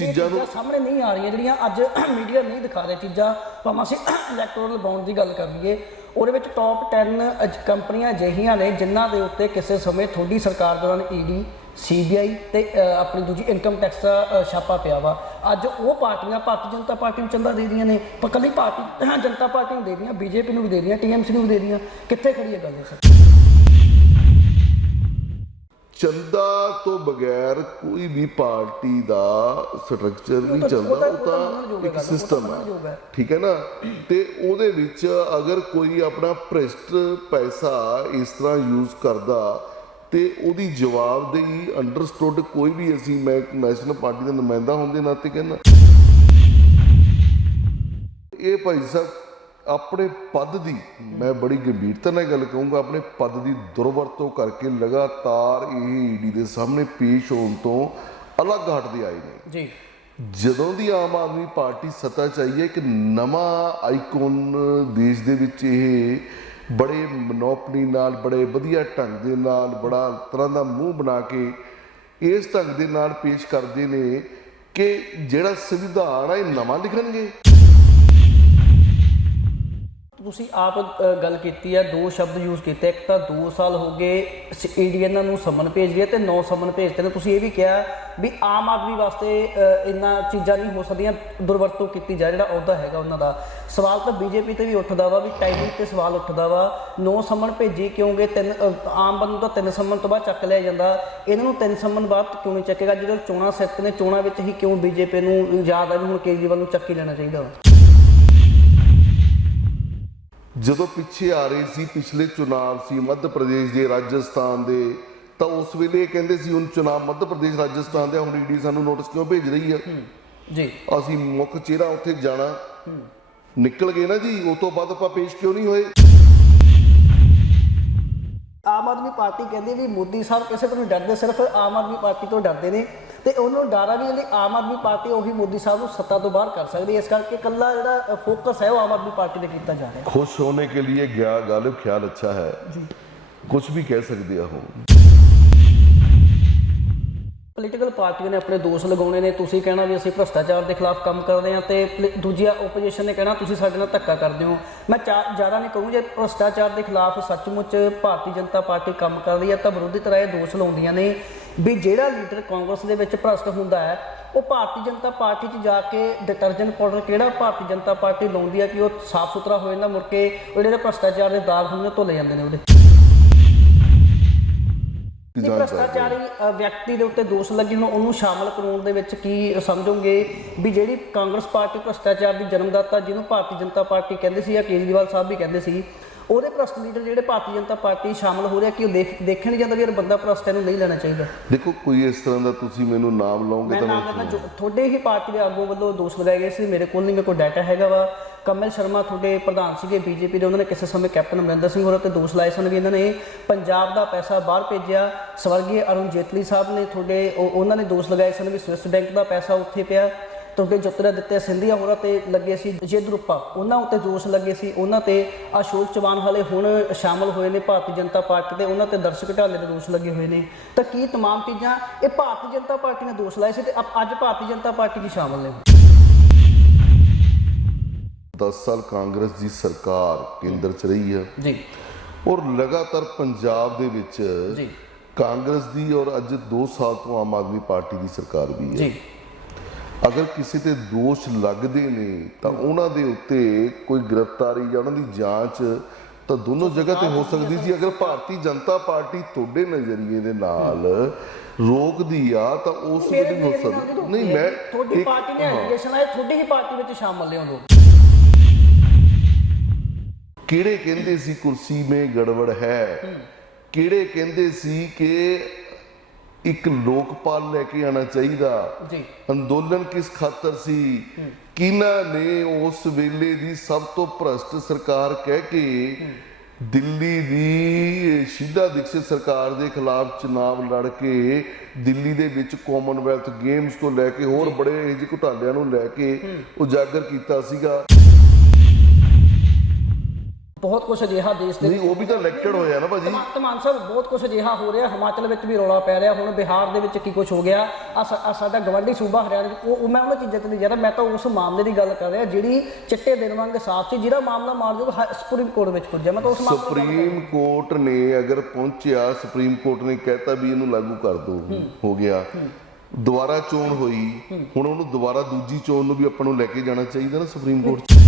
ਚੀਜ਼ਾਂ ਨੂੰ ਸਾਹਮਣੇ ਨਹੀਂ ਆ ਰਹੀਆਂ ਜਿਹੜੀਆਂ ਅੱਜ ਮੀਡੀਆ ਨਹੀਂ ਦਿਖਾ ਰਿਹਾ ਚੀਜ਼ਾਂ। ਭਾਵੇਂ ਅਸੀਂ ਇਲੈਕਟ੍ਰੋਨਲ ਬਾਉਂਡ ਦੀ ਗੱਲ ਕਰ ਲਈਏ ਉਹਦੇ ਵਿੱਚ ਟੌਪ 10 ਕੰਪਨੀਆਂ ਅਜਿਹੀਆਂ ਨੇ ਜਿਨ੍ਹਾਂ ਦੇ ਉੱਤੇ ਕਿਸੇ ਸਮੇਂ ਤੁਹਾਡੀ ਸਰਕਾਰ ਦੌਰਾਨ ਈਡੀ ਸੀਬੀਆਈ ਤੇ ਅ, ਆਪਣੀ ਦੂਜੀ ਇਨਕਮ ਟੈਕਸ ਦਾ ਛਾਪਾ ਪਿਆ ਵਾ। ਅੱਜ ਉਹ ਪਾਰਟੀਆਂ ਭਾਰਤੀ ਜਨਤਾ ਪਾਰਟੀ ਨੂੰ ਚੰਦਾ ਦੇ ਰਹੀਆਂ ਨੇ ਪਰ ਕੱਲੀ ਪਾਰਟੀ ਜਨਤਾ ਪਾਰਟੀ ਨੂੰ ਦੇ ਰਹੀਆਂ ਬੀਜੇਪੀ ਨੂੰ ਵੀ ਦੇ ਰਹੀਆਂ ਟੀਐਮਸੀ ਨੂੰ ਵੀ ਦੇ ਰਹੀਆਂ। ਕਿੱਥੇ ਖੜੀ ਹੈ ਗੱਲ ਸਰ? ਚੰਦਾ ਤੋਂ ਬਗੈਰ ਕੋਈ ਵੀ ਪਾਰਟੀ ਦਾ ਸਟਰਕਚਰ ਨਹੀਂ ਚੱਲਦਾ ਉਹ ਤਾਂ- ਇੱਕ ਸਿਸਟਮ ਹੈ। ਠੀਕ ਹੈ ਨਾ? ਤੇ ਉਹਦੇ ਵਿੱਚ ਅਗਰ ਕੋਈ ਆਪਣਾ ਭ੍ਰਿਸ਼ਟ ਪੈਸਾ ਇਸ ਤਰ੍ਹਾਂ ਯੂਜ਼ ਕਰਦਾ ਤੇ ਉਹਦੀ ਜਵਾਬਦੇਹੀ ਅੰਡਰਸਟੂਡ ਕੋਈ ਵੀ ਅਸੀਂ ਮੈਂ ਨੈਸ਼ਨਲ ਪਾਰਟੀ ਦਾ ਨੁਮਾਇੰਦਾ ਹੋਣ ਦੇ ਨਾਤੇ ਕਹਿੰਦਾ। ਇਹ ਭਾਈ ਸਾਹਿਬ ਆਪਣੇ ਪਦ ਦੀ ਮੈਂ ਬੜੀ ਗੰਭੀਰਤਾ ਨਾਲ ਗੱਲ ਕਹੂੰਗਾ ਆਪਣੇ ਪਦ ਦੀ ਦੁਰਵਰਤੋਂ ਕਰਕੇ ਲਗਾਤਾਰ ਇਹ ਈਡੀ ਦੇ ਸਾਹਮਣੇ ਪੇਸ਼ ਹੋਣ ਤੋਂ ਅਲੱਗ ਹਟਦੇ ਆਏ ਨੇ। ਜੀ। ਜਦੋਂ ਦੀ ਆਮ ਆਦਮੀ ਪਾਰਟੀ ਸੱਤਾ ਚ ਆਈ ਹੈ ਇੱਕ ਨਵਾਂ ਆਈਕਨ ਦੇਸ਼ ਦੇ ਵਿੱਚ ਇਹ ਬੜੇ ਮਨੋਪਲੀ ਨਾਲ ਬੜੇ ਵਧੀਆ ਢੰਗ ਦੇ ਨਾਲ ਬੜਾ ਤਰ੍ਹਾਂ ਦਾ ਮੂੰਹ ਬਣਾ ਕੇ ਇਸ ਢੰਗ ਦੇ ਨਾਲ ਪੇਸ਼ ਕਰਦੇ ਨੇ ਕਿ ਜਿਹੜਾ ਸੰਵਿਧਾਨ ਆ ਇਹ ਨਵਾਂ ਲਿਖਣਗੇ। ਤੁਸੀਂ ਆਪ ਗੱਲ ਕੀਤੀ ਹੈ ਦੋ ਸ਼ਬਦ ਯੂਜ਼ ਕੀਤੇ ਇੱਕ ਤਾਂ 2 ਸਾਲ ਹੋ ਗਏ ਈਡੀ ਇਹਨਾਂ ਨੂੰ ਸਮਨ ਭੇਜ ਰਹੀ ਹੈ ਤੇ 9 ਸਮਨ ਭੇਜਦੇ ਨੇ ਤੁਸੀਂ ਇਹ ਵੀ ਕਿਹਾ ਵੀ ਆਮ ਆਦਮੀ ਵਾਸਤੇ ਅ, ਇੰਨਾ ਚੀਜ਼ਾਂ ਨਹੀਂ ਹੋ ਸਕਦੀਆਂ ਦੁਰਵਰਤੋਂ ਕੀਤੀ ਜਾ ਜਿਹੜਾ ਅਹੁਦਾ ਹੈਗਾ ਉਹਨਾਂ ਦਾ। ਸਵਾਲ ਤਾਂ ਬੀਜੇਪੀ ਤੇ ਵੀ ਉੱਠਦਾ ਵਾ ਵੀ ਟਾਈਮਿੰਗ ਤੇ ਸਵਾਲ ਉੱਠਦਾ ਵਾ। 9 ਸਮਨ ਭੇਜੀ ਕਿਉਂਗੇ ਤਿੰਨ ਆਮ ਬੰਦੇ ਨੂੰ ਤਾਂ ਤਿੰਨ ਸਮਨ ਤੋਂ ਬਾਅਦ ਚੱਕ ਲਿਆ ਜਾਂਦਾ। ਇਹਨਾਂ ਨੂੰ ਤਿੰਨ ਸਮਨ ਬਾਅਦ ਕਿਉਂ ਨਹੀਂ ਚੱਕੇਗਾ? ਜਦੋਂ ਚੋਣਾਂ ਸਿੱਖ ਨੇ ਚੋਣਾਂ ਵਿੱਚ ਹੀ ਕਿਉਂ ਬੀਜੇਪੀ ਨੂੰ ਯਾਦ ਆ ਵੀ ਹੁਣ ਕੇਜਰੀਵਾਲ ਨੂੰ ਚੱਕ ਹੀ ਲੈਣਾ ਚਾਹੀਦਾ ਵਾ? ਜਦੋਂ ਪਿੱਛੇ ਆ ਰਹੇ ਸੀ ਪਿਛਲੇ ਚੁਣਾਵ ਸੀ ਮੱਧ ਪ੍ਰਦੇਸ਼ ਦੇ ਰਾਜਸਥਾਨ ਦੇ ਤਾਂ ਉਸ ਵੇਲੇ ਕਹਿੰਦੇ ਸੀ ਹੁਣ ਚੁਣਾਵ ਮੱਧ ਪ੍ਰਦੇਸ਼ ਰਾਜਸਥਾਨ ਦੇ ਹੁਣ ਈਡੀ ਸਾਨੂੰ ਨੋਟਿਸ ਕਿਉਂ ਭੇਜ ਰਹੀ ਹੈ ਜੀ। ਅਸੀਂ ਮੁੱਖ ਚਿਹਰਾ ਉੱਥੇ ਜਾਣਾ। ਨਿਕਲ ਗਏ ਨਾ ਜੀ ਉਸ ਤੋਂ ਬਾਅਦ ਆਪਾਂ ਪੇਸ਼ ਕਿਉਂ ਨਹੀਂ ਹੋਏ? ਆਮ ਆਦਮੀ ਪਾਰਟੀ ਕਹਿੰਦੀ ਵੀ ਮੋਦੀ ਸਾਹਿਬ ਕਿਸੇ ਤੋਂ ਨਹੀਂ ਡਰਦੇ ਸਿਰਫ ਆਮ ਆਦਮੀ ਪਾਰਟੀ ਤੋਂ ਡਰਦੇ ਨੇ। ਤੇ ਉਹਨਾਂ ਨੂੰ ਡਰਾ ਵੀ ਜਿਹੜੀ ਆਮ ਆਦਮੀ ਪਾਰਟੀ ਉਹੀ ਮੋਦੀ ਸਾਹਿਬ ਨੂੰ ਸੱਤਾ ਤੋਂ ਬਾਹਰ ਕਰ ਸਕਦੀ ਹੈ ਇਸ ਕਰਕੇ ਇਕੱਲਾ ਜਿਹੜਾ ਫੋਕਸ ਹੈ ਉਹ ਆਮ ਆਦਮੀ ਪਾਰਟੀ ਤੇ ਕੀਤਾ ਜਾ ਰਿਹਾ खुश होने के लिए गया गालिब ख्याल अच्छा है कुछ भी कह सकते हो ਪੋਲੀਟੀਕਲ ਪਾਰਟੀਆਂ ਨੇ ਆਪਣੇ ਦੋਸ਼ ਲਗਾਉਣੇ ਨੇ, ਤੁਸੀਂ ਕਹਿਣਾ ਵੀ ਅਸੀਂ ਭ੍ਰਸ਼ਟਾਚਾਰ ਦੇ ਖਿਲਾਫ ਕੰਮ ਕਰਦੇ ਹਾਂ ਤੇ ਪਲ- ਦੂਜੀਆਂ ਓਪੋਜੀਸ਼ਨ ਨੇ ਕਹਿਣਾ ਤੁਸੀਂ ਸਾਡੇ ਨਾਲ ਧੱਕਾ ਕਰਦੇ ਹੋ। ਮੈਂ ਚਾ- ਜ਼ਿਆਦਾ ਨਹੀਂ ਕਹੂੰ ਜੇ ਭ੍ਰਸ਼ਟਾਚਾਰ ਦੇ ਖਿਲਾਫ ਸੱਚਮੁੱਚ ਭਾਰਤੀ ਜਨਤਾ ਪਾਰਟੀ ਕੰਮ ਕਰ ਰਹੀ ਹੈ ਤਾਂ ਵਿਰੋਧੀ ਤਰ੍ਹਾਂ ਇਹ ਦੋਸ਼ ਲਾਉਂਦੀਆਂ ਨੇ ਵੀ ਜਿਹੜਾ ਲੀਡਰ ਕਾਂਗਰਸ ਦੇ ਵਿੱਚ ਭ੍ਰਸ਼ਟ ਹੁੰਦਾ ਹੈ, ਉਹ ਭਾਰਤੀ ਜਨਤਾ ਪਾਰਟੀ 'ਚ ਜਾ ਕੇ ਡਿਟਰਜੈਂਟ ਪਾਊਡਰ ਕਿਹੜਾ ਭਾਰਤੀ ਜਨਤਾ ਪਾਰਟੀ ਲਾਉਂਦੀ ਹੈ ਕਿ ਉਹ ਸਾਫ਼ ਸੁਥਰਾ ਹੋ ਜਾਂਦਾ, ਮੁੜ ਕੇ ਉਹ ਜਿਹੜੇ ਭ੍ਰਸ਼ਟਾਚਾਰ ਦੇ ਦਾਗ ਹੁੰਦੇ ਨੇ ਧੁੱਲੇ ਜਾਂਦੇ ਨੇ ਉਹਦੇ। ਇਹ ਭ੍ਰਸ਼ਟਾਚਾਰੀ ਵਿਅਕਤੀ ਦੇ ਉੱਤੇ ਦੋਸ਼ ਲੱਗੇ ਹੁਣ ਉਹਨੂੰ ਸ਼ਾਮਲ ਕਰਾਉਣ ਦੇ ਵਿੱਚ ਕੀ ਸਮਝੋਗੇ? ਵੀ ਜਿਹੜੀ ਕਾਂਗਰਸ ਪਾਰਟੀ ਭ੍ਰਿਸ਼ਟਾਚਾਰ ਦੀ ਜਨਮਦਾਤਾ ਜਿਹਨੂੰ ਭਾਰਤੀ ਜਨਤਾ ਪਾਰਟੀ ਕਹਿੰਦੇ ਸੀ ਜਾਂ ਕੇਜਰੀਵਾਲ ਸਾਹਿਬ ਵੀ ਕਹਿੰਦੇ ਸੀ ਉਹਦੇ ਭ੍ਰਸ਼ਟ ਲੀਡਰ ਜਿਹੜੇ ਭਾਰਤੀ ਜਨਤਾ ਪਾਰਟੀ ਸ਼ਾਮਲ ਹੋ ਰਿਹਾ ਕਿ ਉਹ ਦੇਖ ਦੇਖਣ ਜਾਂਦਾ ਵੀ ਇਹ ਬੰਦਾ ਭ੍ਰਸ਼ਟ ਇਹਨੂੰ ਨਹੀਂ ਲੈਣਾ ਚਾਹੀਦਾ। ਦੇਖੋ ਕੋਈ ਇਸ ਤਰ੍ਹਾਂ ਦਾ ਤੁਸੀਂ ਮੈਨੂੰ ਨਾਮ ਲਾਓਗੇ ਮੈਂ ਤਾਂ ਜੋ ਤੁਹਾਡੇ ਹੀ ਪਾਰਟੀ ਦੇ ਆਗੂ ਵੱਲੋਂ ਦੋਸ਼ ਲਗਾਏ ਗਏ ਸੀ ਮੇਰੇ ਕੋਲ ਨਹੀਂ ਮੇਰੇ ਕੋਲ ਡਾਟਾ ਹੈਗਾ ਵਾ। ਕਮਲ ਸ਼ਰਮਾ ਤੁਹਾਡੇ ਪ੍ਰਧਾਨ ਸੀਗੇ ਬੀਜੇਪੀ ਦੇ ਉਹਨਾਂ ਨੇ ਕਿਸੇ ਸਮੇਂ ਕੈਪਟਨ ਅਮਰਿੰਦਰ ਸਿੰਘ ਹੋਰਾਂ ਤੇ ਦੋਸ਼ ਲਾਏ ਸਨ ਵੀ ਇਹਨਾਂ ਨੇ ਪੰਜਾਬ ਦਾ ਪੈਸਾ ਬਾਹਰ ਭੇਜਿਆ। ਸਵਰਗੀ ਅਰੁਣ ਜੇਤਲੀ ਸਾਹਿਬ ਨੇ ਤੁਹਾਡੇ ਉਹ- ਉਹਨਾਂ ਨੇ ਦੋਸ਼ ਲਗਾਏ ਸਨ ਵੀ ਸਵਿਸ ਬੈਂਕ ਦਾ ਪੈਸਾ ਉੱਥੇ ਪਿਆ। ਤੁਹਾਡੇ ਜੋਤਰਾ ਦਿੱਤੇ ਸਿੰਧੀਆ ਹੋਰਾਂ ਤੇ ਲੱਗੇ ਸੀ ਜਿਦਰੂਪਾ ਉਹਨਾਂ ਉੱਤੇ ਦੋਸ਼ ਲੱਗੇ ਸੀ ਉਹਨਾਂ ਤੇ ਅਸ਼ੋਕ ਚਵਾਨ ਹਾਲੇ ਹੁਣ ਸ਼ਾਮਲ ਹੋਏ ਨੇ ਭਾਰਤੀ ਜਨਤਾ ਪਾਰਟੀ ਤੇ ਉਹਨਾਂ ਤੇ ਦਰਸ਼ਕ ਢਾਲੇ ਦੇ ਦੋਸ਼ ਲੱਗੇ ਹੋਏ ਨੇ ਤਾਂ ਕੀ तमाम ਚੀਜ਼ਾਂ ਇਹ ਭਾਰਤੀ ਜਨਤਾ ਪਾਰਟੀ ਨੇ ਦੋਸ਼ ਲਾਏ ਸੀ ਤੇ ਅ- ਅੱਜ ਭਾਰਤੀ ਜਨਤਾ ਪਾਰਟੀ 'ਚ ਸ਼ਾਮਲ ਨੇ 10 ਸਾਲ ਕਾਂਗਰਸ ਦੀ ਸਰਕਾਰ ਕੇਂਦਰ 'ਚ ਰਹੀ ਹੈ ਜੀ ਔਰ ਲਗਾਤਾਰ ਪੰਜਾਬ ਦੇ ਵਿੱਚ ਜੀ ਕਾਂਗਰਸ ਦੀ ਔਰ ਅੱਜ 2 ਸਾਲ ਤੋਂ ਆਮ ਆਦਮੀ ਪਾਰਟੀ ਦੀ ਸਰਕਾਰ ਵੀ ਹੈ ਜੀ ਅਗਰ ਕਿਸੇ ਤੇ ਦੋਸ਼ ਲੱਗਦੇ ਨੇ ਤਾਂ ਉਹਨਾਂ ਦੇ ਉੱਤੇ ਕੋਈ ਗ੍ਰਿਫਤਾਰੀ ਜਾਂ ਉਹਨਾਂ ਦੀ ਜਾਂਚ ਤਾਂ ਦੋਨੋਂ ਜਗ੍ਹਾ ਤੇ ਹੋ ਸਕਦੀ ਸੀ। ਅਗਰ ਭਾਰਤੀ ਜਨਤਾ ਪਾਰਟੀ ਤੁਹਾਡੇ ਨਜ਼ਰੀਏ ਦੇ ਨਾਲ ਰੋਕਦੀ ਆ ਤਾਂ ਉਸ ਵੇਲੇ ਹੋ ਸਕਦੀ। ਨਹੀਂ ਮੈਂ ਤੁਹਾਡੀ ਪਾਰਟੀ ਨੇ ਐਲੀਗੇਸ਼ਨ ਆਏ ਤੁਹਾਡੀ ਹੀ ਪਾਰਟੀ ਵਿੱਚ ਸ਼ਾਮਲ ਨੇ ਉਦੋਂ ਕਿਹੜੇ ਕਹਿੰਦੇ ਸੀ ਕੁਰਸੀ ਮੇ ਗੜਬੜ ਹੈ। ਕਿਹੜੇ ਕਹਿੰਦੇ ਸੀ ਕਿ ਇੱਕ ਲੋਕਪਾਲ ਲੈ ਕੇ ਆਣਾ ਚਾਹੀਦਾ। ਜੀ। ਅੰਦੋਲਨ ਕਿਸ ਖਾਤਰ ਸੀ? ਕਿਹਨਾਂ ਨੇ ਉਸ ਵੇਲੇ ਦੀ ਸਭ ਤੋਂ ਭ੍ਰਸ਼ਟ ਸਰਕਾਰ ਕਹਿ ਕੇ ਦਿੱਲੀ ਦੀ ਸ਼ੀਲਾ ਦੀਕਸ਼ਿਤ ਸਰਕਾਰ ਦੇ ਖਿਲਾਫ ਚੁਣਾਵ ਲੜ ਕੇ ਦਿੱਲੀ ਦੇ ਵਿੱਚ ਕਾਮਨਵੈਲਥ ਗੇਮਸ ਤੋਂ ਲੈ ਕੇ ਹੋਰ ਬੜੇ ਜਿਹੇ ਘੁਟਾਲਿਆਂ ਨੂੰ ਲੈ ਕੇ ਉਜਾਗਰ ਕੀਤਾ ਸੀਗਾ। ਬਹੁਤ ਕੁਝ ਅਜਿਹਾ ਦੇਸ਼ ਦੇ ਨਹੀਂ ਉਹ ਵੀ ਤਾਂ ਇਲੈਕਟਡ ਹੋਇਆ ਨਾ ਭਾਜੀ। ਭਗਵੰਤ ਮਾਨ ਸਾਹਿਬ ਬਹੁਤ ਕੁਝ ਅਜਿਹਾ ਹੋ ਰਿਹਾ ਹਿਮਾਚਲ ਵਿੱਚ ਵੀ ਰੌਲਾ ਪੈ ਰਿਹਾ ਹੁਣ ਬਿਹਾਰ ਦੇ ਵਿੱਚ ਕੀ ਕੁਝ ਹੋ ਗਿਆ ਆ ਸਾਡਾ ਗਵਾਂਢੀ ਸੂਬਾ ਹਰਿਆਣਾ ਉਹ ਮੈਂ ਉਹਨਾਂ ਚੀਜ਼ਾਂ ਤੇ ਨਹੀਂ ਜਾ ਰਿਹਾ ਮੈਂ ਤਾਂ ਉਸ ਮਾਮਲੇ ਦੀ ਗੱਲ ਕਰ ਰਿਹਾ ਜਿਹੜੀ ਚਿੱਟੇ ਦਿਨ ਵਾਂਗ ਸਾਫ਼ ਸੀ ਜਿਹੜਾ ਮਾਮਲਾ ਮਾਰਜੋਗ ਹਾ- ਸੁਪਰੀਮ ਕੋਰਟ ਵਿੱਚ ਪੁੱਜਿਆ ਮੈਂ ਤਾਂ ਉਸ ਮਾਮਲੇ। ਸੁਪਰੀਮ ਕੋਰਟ ਨੇ ਅਗਰ ਪਹੁੰਚਿਆ ਸੁਪਰੀਮ ਕੋਰਟ ਨੇ ਕਹਿਤਾ ਵੀ ਇਹਨੂੰ ਲਾਗੂ ਕਰ ਦੋ ਹੋ ਗਿਆ। ਦੁਬਾਰਾ ਚੋਣ ਹੋਈ ਹੁਣ ਉਹਨੂੰ ਦੁਬਾਰਾ ਦੂਜੀ ਚੋਣ ਨੂੰ ਵੀ ਆਪਾਂ ਨੂੰ ਲੈ ਕੇ ਜਾਣਾ ਚਾਹੀਦਾ ਨਾ ਸੁਪਰੀਮ ਕੋਰਟ 'ਚ।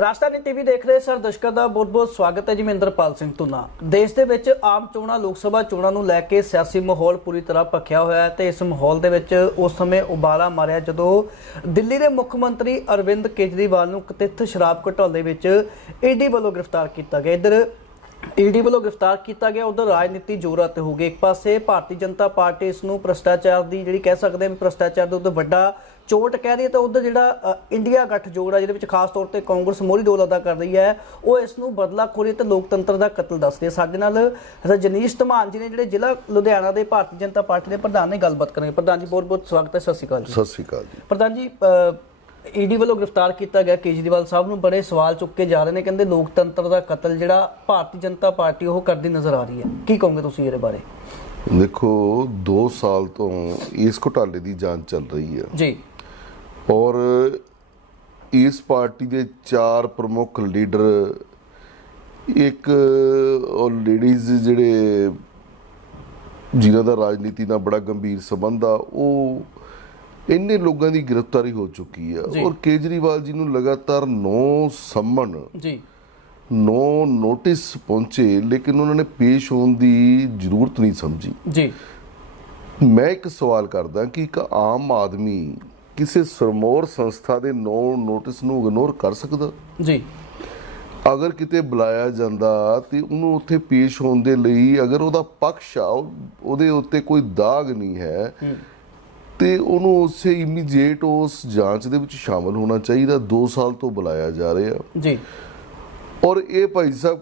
ਰਾਜਧਾਨੀ ਟੀਵੀ ਦੇਖ ਰਹੇ ਸਰ ਦਰਸ਼ਕਾਂ ਦਾ ਬਹੁਤ-ਬਹੁਤ ਸਵਾਗਤ ਹੈ ਜੀ ਮੈਂ ਸਿੰਘ ਤੁਨਾ ਦੇਸ਼ ਦੇ ਵਿੱਚ ਆਮ ਚੋਣਾਂ, ਲੋਕ ਸਭਾ ਚੋਣਾਂ ਨੂੰ ਲੈ ਕੇ ਸਿਆਸੀ ਮਾਹੌਲ ਪੂਰੀ ਤਰ੍ਹਾਂ ਭਖਿਆ ਹੋਇਆ ਹੈ ਤੇ ਇਸ ਮਾਹੌਲ ਦੇ ਵਿੱਚ ਉਸ ਸਮੇਂ ਉਬਾਲਾ ਮਾਰਿਆ ਜਦੋਂ ਦਿੱਲੀ ਦੇ ਮੁੱਖ ਮੰਤਰੀ ਅਰਵਿੰਦ ਕੇਜਰੀਵਾਲ ਨੂੰ ਕਥਿਤ ਸ਼ਰਾਬ ਘੁਟਾਲੇ ਵਿੱਚ ਈਡੀ ਵੱਲੋਂ ਗ੍ਰਿਫਤਾਰ ਕੀਤਾ ਗਿਆ। ਇਧਰ ਈਡੀ ਵੱਲੋਂ ਗ੍ਰਿਫਤਾਰ ਕੀਤਾ ਗਿਆ। ਉਧਰ ਰਾਜਨੀਤੀ ਜ਼ੋਰਾਂ ਤੇ ਹੋ ਗਈ। ਇੱਕ ਪਾਸੇ ਭਾਰਤੀ ਜਨਤਾ ਪਾਰਟੀ ਇਸ ਨੂੰ ਭ੍ਰਸ਼ਟਾਚਾਰ ਦੀ ਜਿਹੜੀ ਕਹਿ ਸਕਦੇ ਹਾਂ ਵੀ ਭ੍ਰਸ਼ਟਾਚਾਰ ਦੇ ਉੱਤੇ ਵੱਡਾ ਚੋਟ ਕਹਿ ਹੈ ਤਾਂ ਉਧਰ ਜਿਹੜਾ ਇੰਡੀਆ ਗੱਠ ਜੋੜ ਆ ਜਿਹਦੇ ਵਿੱਚ ਖਾਸ ਤੌਰ ਤੇ ਕਾਂਗਰਸ ਮੋਹਰੀ ਰੋਲ ਅਦਾ ਕਰ ਰਹੀ ਹੈ ਉਹ ਇਸ ਨੂੰ ਬਦਲਾਖੋਰੀ ਤੇ ਲੋਕਤੰਤਰ ਦਾ ਕਤਲ ਦੱਸਦੇ ਸਾਡੇ ਨਾਲ ਰਜਨੀਸ਼ ਧਮਾਨ ਜੀ ਨੇ ਜਿਹੜੇ ਜ਼ਿਲ੍ਹਾ ਲੁਧਿਆਣਾ ਦੇ ਭਾਰਤੀ ਜਨਤਾ ਪਾਰਟੀ ਦੇ ਪ੍ਰਧਾਨ ਨੇ ਗੱਲਬਾਤ ਕਰਾਂਗੇ। ਪ੍ਰਧਾਨ ਜੀ ਬਹੁਤ ਬਹੁਤ ਸਵਾਗਤ ਹੈ। ਸਤਿ ਸ਼੍ਰੀ ਅਕਾਲ ਜੀ। ਸਤਿ ਸ਼੍ਰੀ ਅਕਾਲ ਜੀ। ਪ੍ਰਧਾਨ ਜੀ ਈਡੀ ਵੱਲੋਂ ਗ੍ਰਿਫਤਾਰ ਕੀਤਾ ਗਿਆ ਕੇਜਰੀਵਾਲ ਸਾਹਿਬ ਨੂੰ ਬੜੇ ਸਵਾਲ ਚੁੱਕ ਕੇ ਜਾ ਰਹੇ ਨੇ ਕਹਿੰਦੇ ਲੋਕਤੰਤਰ ਦਾ ਕਤਲ ਜਿਹੜਾ ਭਾਰਤੀ ਜਨਤਾ ਪਾਰਟੀ ਉਹ ਕਰਦੀ ਨਜ਼ਰ ਆ ਰਹੀ ਹੈ। ਕੀ ਕਹੋਗੇ ਤੁਸੀਂ ਇਹਦੇ ਬਾਰੇ? ਦੇਖੋ 2 ਸਾਲ ਤੋਂ ਇਸ ਘੁਟਾਲੇ ਦੀ ਜਾਂਚ ਚੱਲ ਰਹੀ ਹੈ। ਜੀ। ਔਰ ਇਸ ਪਾਰਟੀ ਦੇ ਚਾਰ ਪ੍ਰਮੁੱਖ ਲੀਡਰ ਇੱਕ ਉਹ ਲੇਡੀਜ਼ ਜਿਹੜੇ ਜਿਨ੍ਹਾਂ ਦਾ ਰਾਜਨੀਤੀ ਨਾਲ ਬੜਾ ਗੰਭੀਰ ਸੰਬੰਧ ਆ ਉਹ ਇੰਨੇ ਲੋਕਾਂ ਦੀ ਗ੍ਰਿਫਤਾਰੀ ਹੋ ਚੁੱਕੀ ਆ। ਔਰ ਕੇਜਰੀਵਾਲ ਜੀ ਨੂੰ ਲਗਾਤਾਰ 9 ਸੰਮਨ ਜੀ। 9 ਨੋਟਿਸ ਪਹੁੰਚੇ ਲੇਕਿਨ ਉਹਨਾਂ ਨੇ ਪੇਸ਼ ਹੋਣ ਦੀ ਜ਼ਰੂਰਤ ਨਹੀਂ ਸਮਝੀ। ਜੀ। ਮੈਂ ਇੱਕ ਸਵਾਲ ਕਰਦਾ ਕਿ ਇੱਕ ਆਮ ਆਦਮੀ ਕਿਸੇ ਸਰਮੋਰ ਸੰਸਥਾ ਦੇ ਨੌ ਨੋਟਿਸ ਨੂੰ ਇਗਨੋਰ ਕਰ ਸਕਦਾ? ਜੀ। ਅਗਰ ਕਿਤੇ ਬੁਲਾਇਆ ਜਾਂਦਾ ਤੇ ਉਹਨੂੰ ਉੱਥੇ ਪੇਸ਼ ਹੋਣ ਦੇ ਲਈ ਅਗਰ ਉਹਦਾ ਪਕਸ਼ ਆ ਉਹ- ਉਹਦੇ ਉੱਤੇ ਕੋਈ ਦਾਗ ਨਹੀਂ ਹੈ ਤੇ ਉਹਨੂੰ ਉਸੇ ਇਮੀਡੀਏਟ ਉਸ ਜਾਂਚ ਦੇ ਵਿੱਚ ਸ਼ਾਮਲ ਹੋਣਾ ਚਾਹੀਦਾ 2 ਸਾਲ ਤੋਂ ਬੁਲਾਇਆ ਜਾ ਰਿਹਾ। ਜੀ। ਔਰ ਇਹ ਭਾਈ ਸਾਹਿਬ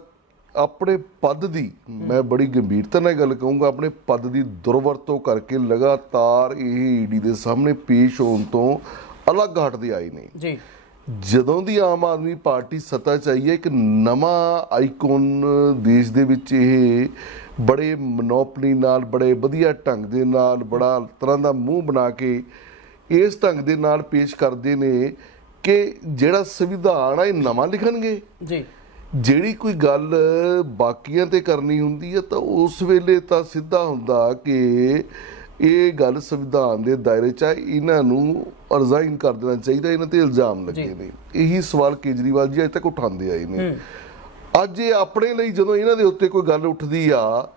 ਆਪਣੇ ਪਦ ਦੀ ਮੈਂ ਬੜੀ ਗੰਭੀਰਤਾ ਨਾਲ ਗੱਲ ਕਹੂੰਗਾ ਆਪਣੇ ਪਦ ਦੀ ਦੁਰਵਰਤੋਂ ਕਰਕੇ ਲਗਾਤਾਰ ਇਹ ਈਡੀ ਦੇ ਸਾਹਮਣੇ ਪੇਸ਼ ਹੋਣ ਤੋਂ ਅਲੱਗ ਹਟਦੇ ਆਏ ਨੇ ਜੀ। ਜਦੋਂ ਦੀ ਆਮ ਆਦਮੀ ਪਾਰਟੀ ਸੱਤਾ ਚ ਆਈ ਹੈ ਇੱਕ ਨਵਾਂ ਆਈਕਨ ਦੇਸ਼ ਦੇ ਵਿੱਚ ਇਹ ਬੜੇ ਮਨੋਪਲੀ ਨਾਲ ਬੜੇ ਵਧੀਆ ਢੰਗ ਦੇ ਨਾਲ ਬੜਾ ਤਰ੍ਹਾਂ ਦਾ ਮੂੰਹ ਬਣਾ ਕੇ ਇਸ ਢੰਗ ਦੇ ਨਾਲ ਪੇਸ਼ ਕਰਦੇ ਨੇ ਕਿ ਜਿਹੜਾ ਸੰਵਿਧਾਨ ਆ ਇਹ ਨਵਾਂ ਲਿਖਣਗੇ। ਜੀ। ਜਿਹੜੀ ਕੋਈ ਗੱਲ ਬਾਕੀਆਂ ਤੇ ਕਰਨੀ ਹੁੰਦੀ ਹੈ ਤਾਂ ਉਸ ਵੇਲੇ ਤਾਂ ਸਿੱਧਾ ਹੁੰਦਾ ਕਿ ਇਹ ਗੱਲ ਸੰਵਿਧਾਨ ਦੇ ਦਾਇਰੇ 'ਚ ਆ ਇਹਨਾਂ ਨੂੰ ਰਿਜ਼ਾਈਨ ਕਰ ਦੇਣਾ ਚਾਹੀਦਾ ਇਹਨਾਂ ਤੇ ਇਲਜ਼ਾਮ ਲੱਗੇ। ਨੇ। ਇਹੀ ਸਵਾਲ ਕੇਜਰੀਵਾਲ ਜੀ ਅਜੇ ਤੱਕ ਉਠਾਉਂਦੇ ਆਏ ਨੇ। ਅੱਜ ਇਹ ਆਪਣੇ ਲਈ ਜਦੋਂ ਇਹਨਾਂ ਦੇ ਉੱਤੇ ਕੋਈ ਗੱਲ ਉੱਠਦੀ ਆ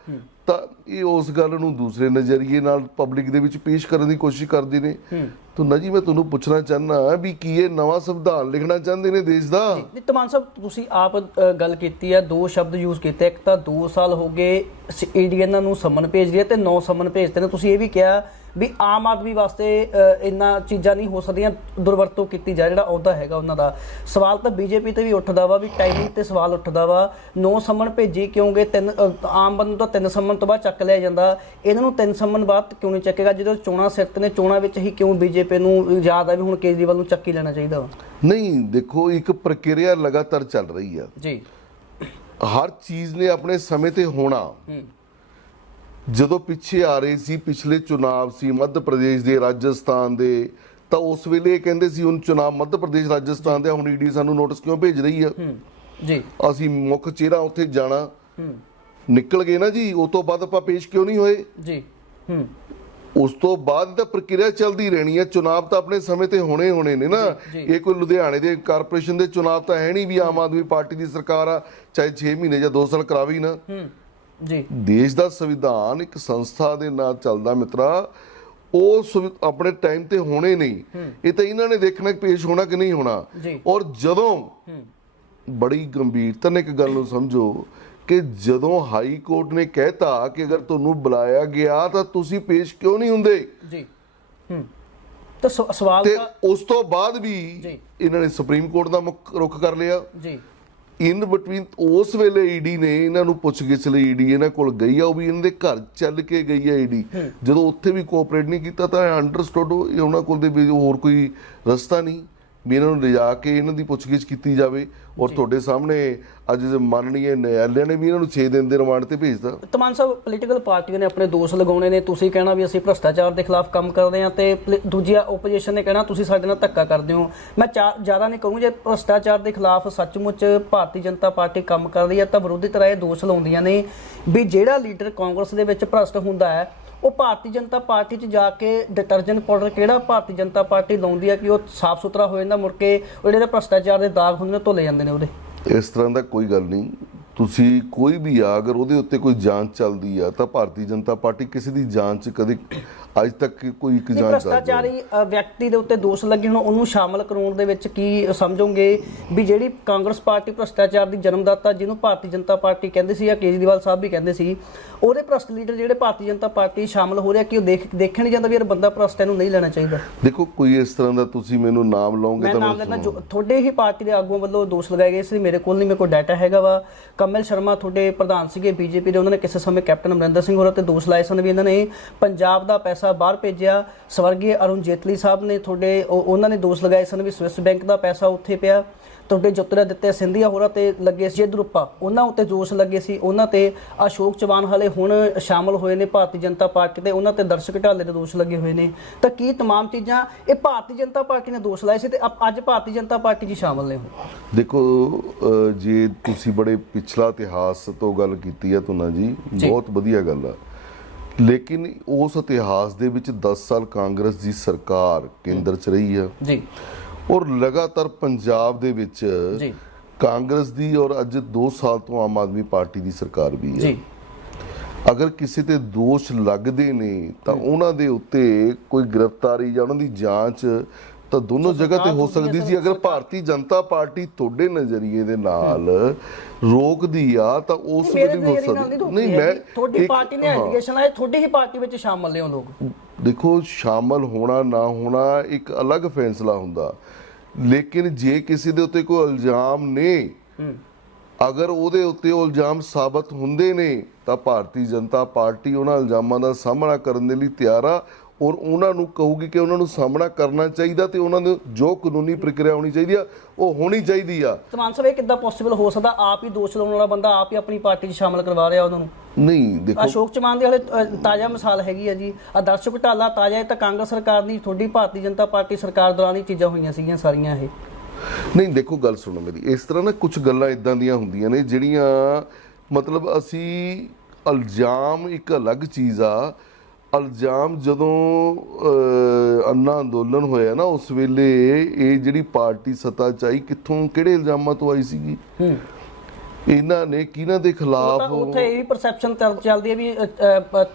ਤਾਂ ਇਹ ਉਸ ਗੱਲ ਨੂੰ ਦੂਸਰੇ ਨਜ਼ਰੀਏ ਨਾਲ ਪਬਲਿਕ ਦੇ ਵਿੱਚ ਪੇਸ਼ ਕਰਨ ਦੀ ਕੋਸ਼ਿਸ਼ ਕਰਦੇ ਨੇ। ਤਾਂ ਨਾ ਜੀ ਮੈਂ ਤੁਹਾਨੂੰ ਪੁੱਛਣਾ ਚਾਹਨਾ ਵੀ ਕੀ ਇਹ ਨਵਾਂ ਸੰਵਿਧਾਨ ਲਿਖਣਾ ਚਾਹੁੰਦੇ ਨੇ ਦੇਸ਼ ਦਾ? ਨਹੀਂ ਤਮਾਨ ਸਾਹਿਬ ਤੁਸੀਂ ਆਪ ਗੱਲ ਕੀਤੀ ਹੈ ਦੋ ਸ਼ਬਦ ਯੂਜ਼ ਕੀਤੇ ਇੱਕ ਤਾਂ 2 ਸਾਲ ਹੋ ਗਏ ਇਹਨਾਂ ਨੂੰ ਸਮਨ ਭੇਜ ਰਹੀ ਤੇ 9 ਸਮਨ ਭੇਜਦੇ ਨੇ। ਤੁਸੀਂ ਇਹ ਵੀ ਕਿਹਾ ਵੀ ਆਮ ਆਦਮੀ ਵਾਸਤੇ ਇੰਨਾ ਚੀਜ਼ਾਂ ਨਹੀਂ ਹੋ ਸਕਦੀਆਂ ਦੁਰਵਰਤੋਂ ਕੀਤੀ ਜਾ ਜਿਹੜਾ ਅਹੁਦਾ ਹੈਗਾ ਉਹਨਾਂ ਦਾ। ਸਵਾਲ ਤਾਂ ਬੀਜੇਪੀ ਤੇ ਵੀ ਉੱਠਦਾ ਵਾ ਵੀ ਟਾਈਮਿੰਗ ਤੇ ਸਵਾਲ ਉੱਠਦਾ ਵਾ। 9 ਸਮਨ ਭੇਜੀ ਕਿਉਂਗੇ ਤਿੰਨ ਆਮ ਬੰਦ ਤੋਂ ਤਿੰਨ ਸਮਨ ਤੋਂ ਬਾਅਦ ਚੱਕ ਲਿਆ ਜਾਂਦਾ। ਇਹਨਾਂ ਨੂੰ ਤਿੰਨ ਸਮਨ ਬਾਅਦ ਕਿਉਂ ਨਹੀਂ ਚੱਕੇਗਾ? ਜਦੋਂ ਚੋਣਾਂ ਸਿਰ ਤੇ ਨੇ ਚੋਣਾਂ ਵਿੱਚ ਹੀ ਕਿਉਂ ਬੀਜੇਪੀ ਨੂੰ ਯਾਦ ਆ ਵੀ ਹੁਣ ਕੇਜਰੀਵਾਲ ਨੂੰ ਚੱਕ ਲੈਣਾ ਚਾਹੀਦਾ ਵਾ? ਨਹੀਂ ਦੇਖੋ ਇੱਕ ਪ੍ਰਕਿਰਿਆ ਲਗਾਤਾਰ ਚੱਲ ਰਹੀ ਆ। ਜੀ। ਹਰ ਚੀਜ਼ ਨੇ ਆਪਣੇ ਸਮੇਂ ਤੇ ਹੋਣਾ। ਹੂੰ। ਜਦੋਂ ਪਿੱਛੇ ਆ ਰਹੇ ਸੀ ਪਿਛਲੇ ਚੁਣਾਵ ਸੀ ਮੱਧ ਪ੍ਰਦੇਸ਼ ਦੇ ਰਾਜਸਥਾਨ ਦੇ ਤਾਂ ਉਸ ਵੇਲੇ ਕਹਿੰਦੇ ਸੀ ਹੁਣ ਚੁਣਾਵ ਮੱਧ ਪ੍ਰਦੇਸ਼ ਰਾਜਸਥਾਨ ਦੇ ਹੁਣ ਈਡੀ ਸਾਨੂੰ ਨੋਟਿਸ ਕਿਉਂ ਭੇਜ ਰਹੀ ਆ? ਹੂੰ ਜੀ। ਅਸੀਂ ਮੁੱਖ ਚਿਹਰਾ ਉੱਥੇ ਜਾਣਾ। ਨਿਕਲ ਗਏ ਨਾ ਜੀ ਉਸ ਤੋਂ ਬਾਅਦ ਆਪਾਂ ਪੇਸ਼ ਕਿਉਂ ਨਹੀਂ ਹੋਏ? ਜੀ ਹੂੰ। ਉਸ ਤੋਂ ਬਾਅਦ ਤਾਂ ਪ੍ਰਕਿਰਿਆ ਚੱਲਦੀ ਰਹਿਣੀ ਹੈ ਚੁਣਾਵ ਤਾਂ ਆਪਣੇ ਸਮੇਂ ਤੇ ਹੋਣੇ ਹੋਣੇ ਨੇ ਨਾ। ਇਹ ਕੋਈ ਲੁਧਿਆਣੇ ਦੇ ਕਾਰਪੋਰੇਸ਼ਨ ਦੇ ਚੁਣਾਵ ਤਾਂ ਹੈ ਨਹੀਂ ਵੀ ਆਮ ਆਦਮੀ ਪਾਰਟੀ ਦੀ ਸਰਕਾਰ ਆ ਚਾਹੇ 6 ਮਹੀਨੇ ਜਾਂ 2 ਸਾਲ ਕਰਾਵੇ ਨਾ। ਹੂੰ। ਜੀ। ਦੇਸ਼ ਦਾ ਸੰਵਿਧਾਨ ਇੱਕ ਸੰਸਥਾ ਦੇ ਨਾਲ ਚੱਲਦਾ ਮਿੱਤਰਾ ਉਹ ਆਪਣੇ ਟਾਈਮ ਤੇ ਹੋਣੇ ਨਹੀਂ। ਇਹ ਤਾਂ ਇਹਨਾਂ ਨੇ ਦੇਖਣਾ ਕਿ ਪੇਸ਼ ਹੋਣਾ ਕਿ ਨਹੀਂ ਹੋਣਾ। ਔਰ ਜਦੋਂ ਬੜੀ ਗੰਭੀਰਤਾ ਨਾਲ ਇੱਕ ਗੱਲ ਨੂੰ ਸਮਝੋ ਕਿ ਜਦੋਂ ਹਾਈ ਕੋਰਟ ਨੇ ਕਹਿਤਾ ਕਿ ਅਗਰ ਤੁਹਾਨੂੰ ਬੁਲਾਇਆ ਗਿਆ ਤਾਂ ਤੁਸੀਂ ਪੇਸ਼ ਕਿਉਂ ਨਹੀਂ ਹੁੰਦੇ? ਜੀ। ਹੂੰ। ਤਾਂ ਸਵਾਲ ਤੇ ਉਸ ਤੋਂ ਬਾਅਦ ਵੀ। ਇਹਨਾਂ ਨੇ ਸੁਪਰੀਮ ਕੋਰਟ ਦਾ ਮੁੱਖ ਰੁਖ ਕਰ ਲਿਆ। ਜੀ। ਇਨ ਬਿਟਵੀਨ ਉਸ ਵੇਲੇ ਈਡੀ ਨੇ ਇਹਨਾਂ ਨੂੰ ਪੁੱਛ ਗਿੱਛ ਲਈ ਈਡੀ ਇਹਨਾਂ ਕੋਲ ਗਈ ਆ ਉਹ ਵੀ ਇਹਨਾਂ ਦੇ ਘਰ ਚੱਲ ਕੇ ਗਈ ਆ ਈਡੀ ਜਦੋਂ ਉੱਥੇ ਵੀ ਕੋਆਪਰੇਟ ਨਹੀਂ ਕੀਤਾ ਤਾਂ ਅੰਡਰਸਟੂਡ ਉਹਨਾਂ ਕੋਲ ਦੇ ਵੀ ਹੋਰ ਕੋਈ ਰਸਤਾ ਨਹੀਂ। ਵੀ ਇਹਨਾਂ ਨੂੰ ਲਿਜਾ ਕੇ ਇਹਨਾਂ ਦੀ ਪੁੱਛਗਿੱਛ ਕੀਤੀ ਜਾਵੇ ਔਰ ਤੁਹਾਡੇ ਸਾਹਮਣੇ ਅੱਜ ਮਾਨਨੀय ਨਿਆਲਿਆਂ ਨੇ ਵੀ ਇਹਨਾਂ ਨੂੰ 6 ਦਿਨ ਦੇ ਰਿਮਾਂਡ ਤੇ ਭੇਜਤਾ। ਤਮਾਨ ਸਾਹਿਬ ਪੋਲੀਟੀਕਲ ਪਾਰਟੀਆਂ ਨੇ ਆਪਣੇ ਦੋਸ਼ ਲਗਾਉਣੇ ਨੇ। ਤੁਸੀਂ ਕਹਿਣਾ ਵੀ ਅਸੀਂ ਭ੍ਰਸ਼ਟਾਚਾਰ ਦੇ ਖਿਲਾਫ ਕੰਮ ਕਰਦੇ ਹਾਂ ਤੇ ਪਲ- ਦੂਜੀ ਆਪੋਜੀਸ਼ਨ ਨੇ ਕਹਿਣਾ ਤੁਸੀਂ ਸਾਡੇ ਨਾਲ ਧੱਕਾ ਕਰਦੇ ਹੋ। ਮੈਂ ਜ਼ਿਆਦਾ ਨਹੀਂ ਕਹੂੰ ਜੇ ਭ੍ਰਸ਼ਟਾਚਾਰ ਦੇ ਖਿਲਾਫ ਸੱਚਮੁੱਚ ਭਾਰਤੀ ਜਨਤਾ ਪਾਰਟੀ ਕੰਮ ਕਰ ਰਹੀ ਹੈ ਤਾਂ ਵਿਰੋਧੀ ਧਿਰਾਂ ਇਹ ਦੋਸ਼ ਲਾਉਂਦੀਆਂ ਨੇ ਵੀ ਜਿਹੜਾ ਲੀਡਰ ਕਾਂਗਰਸ ਦੇ ਵਿੱਚ ਭ੍ਰਸ਼ਟ ਹੁੰਦਾ ਹੈ ਉਹ ਭਾਰਤੀ ਜਨਤਾ ਪਾਰਟੀ 'ਚ ਜਾ ਕੇ ਡਿਟਰਜੈਂਟ ਪਾਊਡਰ ਕਿਹੜਾ ਭਾਰਤੀ ਜਨਤਾ ਪਾਰਟੀ ਲਾਉਂਦੀ ਹੈ ਕਿ ਉਹ ਸਾਫ਼ ਸੁਥਰਾ ਹੋ ਜਾਂਦਾ, ਮੁੜ ਕੇ ਉਹ ਜਿਹੜੇ ਭ੍ਰਸ਼ਟਾਚਾਰ ਦੇ ਦਾਗ ਹੁੰਦੇ ਨੇ ਧੁੱਲੇ ਜਾਂਦੇ ਨੇ ਉਹਦੇ? ਇਸ ਤਰ੍ਹਾਂ ਦਾ ਕੋਈ ਗੱਲ ਨਹੀਂ। ਤੁਸੀਂ ਕੋਈ ਵੀ ਆ, ਅਗਰ ਉਹਦੇ ਉੱਤੇ ਕੋਈ ਜਾਂਚ ਚੱਲਦੀ ਆ, ਤਾਂ ਭਾਰਤੀ ਜਨਤਾ ਪਾਰਟੀ ਕਿਸੇ ਦੀ ਜਾਂਚ ਕਦੇ ਅੱਜ ਤੱਕ ਕੋਈ ਇੱਕ ਜਾਂਚ। ਭ੍ਰਸ਼ਟਾਚਾਰੀ ਵਿਅਕਤੀ ਦੇ ਉੱਤੇ ਦੋਸ਼ ਲੱਗੇ ਹੁਣ ਉਹਨੂੰ ਸ਼ਾਮਲ ਕਰਾਉਣ ਦੇ ਵਿੱਚ ਕੀ ਸਮਝੋਗੇ? ਵੀ ਜਿਹੜੀ ਕਾਂਗਰਸ ਪਾਰਟੀ ਭ੍ਰਸ਼ਟਾਚਾਰ ਦੀ ਜਨਮਦਾਤਾ ਜਿਹਨੂੰ ਭਾਰਤੀ ਜਨਤਾ ਪਾਰਟੀ ਕਹਿੰਦੇ ਸੀ ਜਾਂ ਕੇਜਰੀਵਾਲ ਸਾਹਿਬ ਵੀ ਕਹਿੰਦੇ ਸੀ ਉਹਦੇ ਭ੍ਰਸ਼ਟ ਲੀਡਰ ਜਿਹੜੇ ਭਾਰਤੀ ਜਨਤਾ ਪਾਰਟੀ ਸ਼ਾਮਲ ਹੋ ਰਿਹਾ ਕਿ ਉਹ ਦੇਖ ਨਹੀਂ ਜਾਂਦਾ ਵੀ ਯਾਰ ਬੰਦਾ ਭ੍ਰਸ਼ਟ ਇਹਨੂੰ ਨਹੀਂ ਲੈਣਾ ਚਾਹੀਦਾ? ਦੇਖੋ ਕੋਈ ਇਸ ਤਰ੍ਹਾਂ ਦਾ ਤੁਸੀਂ ਮੈਨੂੰ ਨਾਮ ਲਾਓਗੇ ਮੈਂ ਤਾਂ ਨਾਮ ਮੈਂ ਲੈਣਾ ਜੋ ਤੁਹਾਡੇ ਹੀ ਪਾਰਟੀ ਦੇ ਆਗੂਆਂ ਵੱਲੋਂ ਦੋਸ਼ ਲਗਾਏ ਗਏ ਸੀ ਮੇਰੇ ਕੋਲ ਨਹੀਂ ਮੇਰੇ ਕੋਲ ਡਾਟਾ ਹੈਗਾ ਵਾ। ਕਮਲ ਸ਼ਰਮਾ ਤੁਹਾਡੇ ਪ੍ਰਧਾਨ ਸੀਗੇ ਬੀਜੇਪੀ ਦੇ ਉਹਨਾਂ ਨੇ ਕਿਸੇ ਸਮੇਂ ਕੈਪਟਨ ਅਮਰਿੰਦਰ ਸਿੰਘ ਹੋਰਾਂ ਤੇ ਦੋਸ਼ ਲਾਏ ਸਨ ਵੀ ਇਹਨਾਂ ਨੇ ਪੰਜਾਬ ਦਾ ਪੈਸਾ ਸਾਹਿਬ ਬਾਹਰ ਭੇਜਿਆ। ਸਵਰਗੀ ਅਰੁਣ ਜੇਤਲੀ ਸਾਹਿਬ ਨੇ ਤੁਹਾਡੇ ਉਹਨਾਂ ਨੇ ਦੋਸ਼ ਲਗਾਏ ਸਨ ਵੀ ਸਵਿਸ ਬੈਂਕ ਦਾ ਪੈਸਾ ਉੱਥੇ ਪਿਆ। ਤੁਹਾਡੇ ਜੁਤਰਾ ਦਿੱਤੇ ਸਿੰਧੀਆ ਹੋਰਾਂ ਤੇ ਲੱਗੇ ਸੀ ਜੇਦਰੁੱਪਾ। ਉਹਨਾਂ ਉੱਤੇ ਜੋਸ਼ ਲੱਗੇ ਸੀ। ਉਹਨਾਂ ਤੇ ਅਸ਼ੋਕ ਚਵਾਨ ਹਲੇ ਹੁਣ ਸ਼ਾਮਲ ਹੋਏ ਨੇ ਭਾਰਤੀ ਜਨਤਾ ਪਾਰਟੀ ਦੇ। ਉਹਨਾਂ ਤੇ ਦਰਸ਼ਕ ਢਾਲੇ ਦੇ ਦੋਸ਼ ਲੱਗੇ ਹੋਏ ਨੇ। ਤਾਂ ਕੀ ਤਮਾਮ ਚੀਜ਼ਾਂ ਇਹ ਭਾਰਤੀ ਜਨਤਾ ਪਾਰਟੀ ਨੇ ਦੋਸ਼ ਲਾਏ ਸੀ ਤੇ ਅੱਜ ਭਾਰਤੀ ਜਨਤਾ ਪਾਰਟੀ ਜੀ ਸ਼ਾਮਲ ਨੇ ਦੇਖੋ ਜੇ ਤੁਸੀਂ ਬੜੇ ਪਿਛਲਾ ਇਤਿਹਾਸ ਤੋਂ ਗੱਲ ਕੀਤੀ ਹੈ ਤੁਨਾ ਜੀ। ਬਹੁਤ ਵਧੀਆ ਗੱਲ ਆ। ਲੇਕਿਨ ਉਸ ਇਤਿਹਾਸ ਦੇ ਵਿੱਚ 10 ਸਾਲ ਕਾਂਗਰਸ ਦੀ ਸਰਕਾਰ ਕੇਂਦਰ 'ਚ ਰਹੀ ਆ ਜੀ। ਔਰ ਲਗਾਤਾਰ ਪੰਜਾਬ ਦੇ ਵਿੱਚ ਜੀ। ਕਾਂਗਰਸ ਦੀ ਔਰ ਅੱਜ 2 ਸਾਲ ਤੋਂ ਆਮ ਆਦਮੀ ਪਾਰਟੀ ਦੀ ਸਰਕਾਰ ਵੀ ਹੈ। ਜੀ। ਅਗਰ ਕਿਸੇ ਤੇ ਦੋਸ਼ ਲੱਗਦੇ ਨੇ ਤਾਂ ਉਹਨਾਂ ਦੇ ਉੱਤੇ ਕੋਈ ਗ੍ਰਿਫਤਾਰੀ ਜਾਂ ਉਹਨਾਂ ਦੀ ਜਾਂਚ ਤਾਂ ਦੋਨੋਂ ਜਗ੍ਹਾ ਤੇ ਹੋ ਸਕਦੀ ਸੀ। ਅਗਰ ਭਾਰਤੀ ਜਨਤਾ ਪਾਰਟੀ ਤੁਹਾਡੇ ਨਜ਼ਰੀਏ ਦੇ ਨਾਲ ਰੋਕਦੀ ਆ ਤਾਂ ਉਸ ਵੇਲੇ ਵੀ ਹੋ ਨਹੀਂ ਸਕਦੀ। ਰੋਕਦੀ ਹੈਗੀ। ਤੁਹਾਡੀ ਪਾਰਟੀ ਨੇ। ਐਲੀਗੇਸ਼ਨ ਆਏ ਤੁਹਾਡੀ ਹੀ ਪਾਰਟੀ ਵਿੱਚ ਸ਼ਾਮਲ ਨੇ ਉਹ ਲੋਕ। ਦੇਖੋ ਸ਼ਾਮਲ ਹੋਣਾ ਨਾ ਹੋਣਾ ਇੱਕ ਅਲੱਗ ਫੈਸਲਾ ਹੁੰਦਾ। ਲੇਕਿਨ ਜੇ ਕਿਸੇ ਦੇ ਉੱਤੇ ਕੋਈ ਇਲਜ਼ਾਮ ਨੇ ਅਗਰ ਉਹਦੇ ਉੱਤੇ ਉਹ ਇਲਜ਼ਾਮ ਸਾਬਤ ਹੁੰਦੇ ਨੇ ਤਾਂ ਭਾਰਤੀ ਜਨਤਾ ਪਾਰਟੀ ਉਹਨਾਂ ਇਲਜ਼ਾਮਾਂ ਦਾ ਸਾਹਮਣਾ ਕਰਨ ਦੇ ਲਈ ਤਿਆਰ ਆ। ਔਰ ਉਹਨਾਂ ਨੂੰ ਕਹੂਗੀ ਕਿ ਉਹਨਾਂ ਨੂੰ ਸਾਹਮਣਾ ਕਰਨਾ ਚਾਹੀਦਾ ਤੇ ਉਹਨਾਂ ਨੂੰ ਜੋ ਕਾਨੂੰਨੀ ਪ੍ਰਕਿਰਿਆ ਹੋਣੀ ਚਾਹੀਦੀ ਆ ਉਹ ਹੋਣੀ ਚਾਹੀਦੀ ਆ। ਤਮਾਨ ਸਾਹਿਬ ਇਹ ਕਿੱਦਾਂ ਪੋਸੀਬਲ ਹੋ ਸਕਦਾ? ਆਪ ਹੀ ਦੋਸ਼ ਲਾਉਣ ਵਾਲਾ ਬੰਦਾ ਆਪ ਹੀ ਆਪਣੀ ਪਾਰਟੀ 'ਚ ਸ਼ਾਮਲ ਕਰਵਾ ਰਿਹਾ ਉਹਨਾਂ ਨੂੰ? ਨਹੀਂ ਦੇਖੋ। ਅਸ਼ੋਕ ਚਮਾਨ ਦੀ ਹਲੇ ਤਾਜ਼ਾ ਮਿਸਾਲ ਹੈਗੀ ਹੈ ਜੀ। ਆਦਰਸ਼ ਘਟਾਲਾ ਤਾਜ਼ਾ ਇਹ ਤਾਂ ਕਾਂਗਰਸ ਸਰਕਾਰ ਦੀ ਤੁਹਾਡੀ ਭਾਰਤੀ ਜਨਤਾ ਪਾਰਟੀ ਸਰਕਾਰ ਦੌਰਾਨ ਹੀ ਚੀਜ਼ਾਂ ਹੋਈਆਂ ਸੀਗੀਆਂ ਸਾਰੀਆਂ ਇਹ। ਨਹੀਂ ਦੇਖੋ ਗੱਲ ਸੁਣੋ ਮੇਰੀ। ਇਸ ਤਰ੍ਹਾਂ ਨਾ ਕੁਝ ਗੱਲਾਂ ਇਦਾਂ ਦੀਆਂ ਹੁੰਦੀਆਂ ਨੇ ਜਿਹੜੀਆਂ ਮਤਲਬ ਅਸੀਂ ਇਲਜ਼ਾਮ ਇੱਕ ਅਲੱਗ ਚੀਜ਼ ਆ ਇਲਜ਼ਾਮ ਜਦੋਂ ਅੰਨਾ ਅੰਦੋਲਨ ਹੋਇਆ ਨਾ ਉਸ ਵੇਲੇ ਇਹ ਜਿਹੜੀ ਪਾਰਟੀ ਸੱਤਾ ਚ ਆਈ ਕਿੱਥੋਂ ਕਿਹੜੇ ਇਲਜ਼ਾਮਾਂ ਤੋਂ ਆਈ ਸੀਗੀ? ਇਹਨਾਂ ਨੇ ਕਿਹਨਾਂ ਦੇ ਖਿਲਾਫ ਉੱਥੇ ਇਹ ਵੀ ਪਰਸੈਪਸ਼ਨ ਚੱਲਦੀ ਹੈ ਵੀ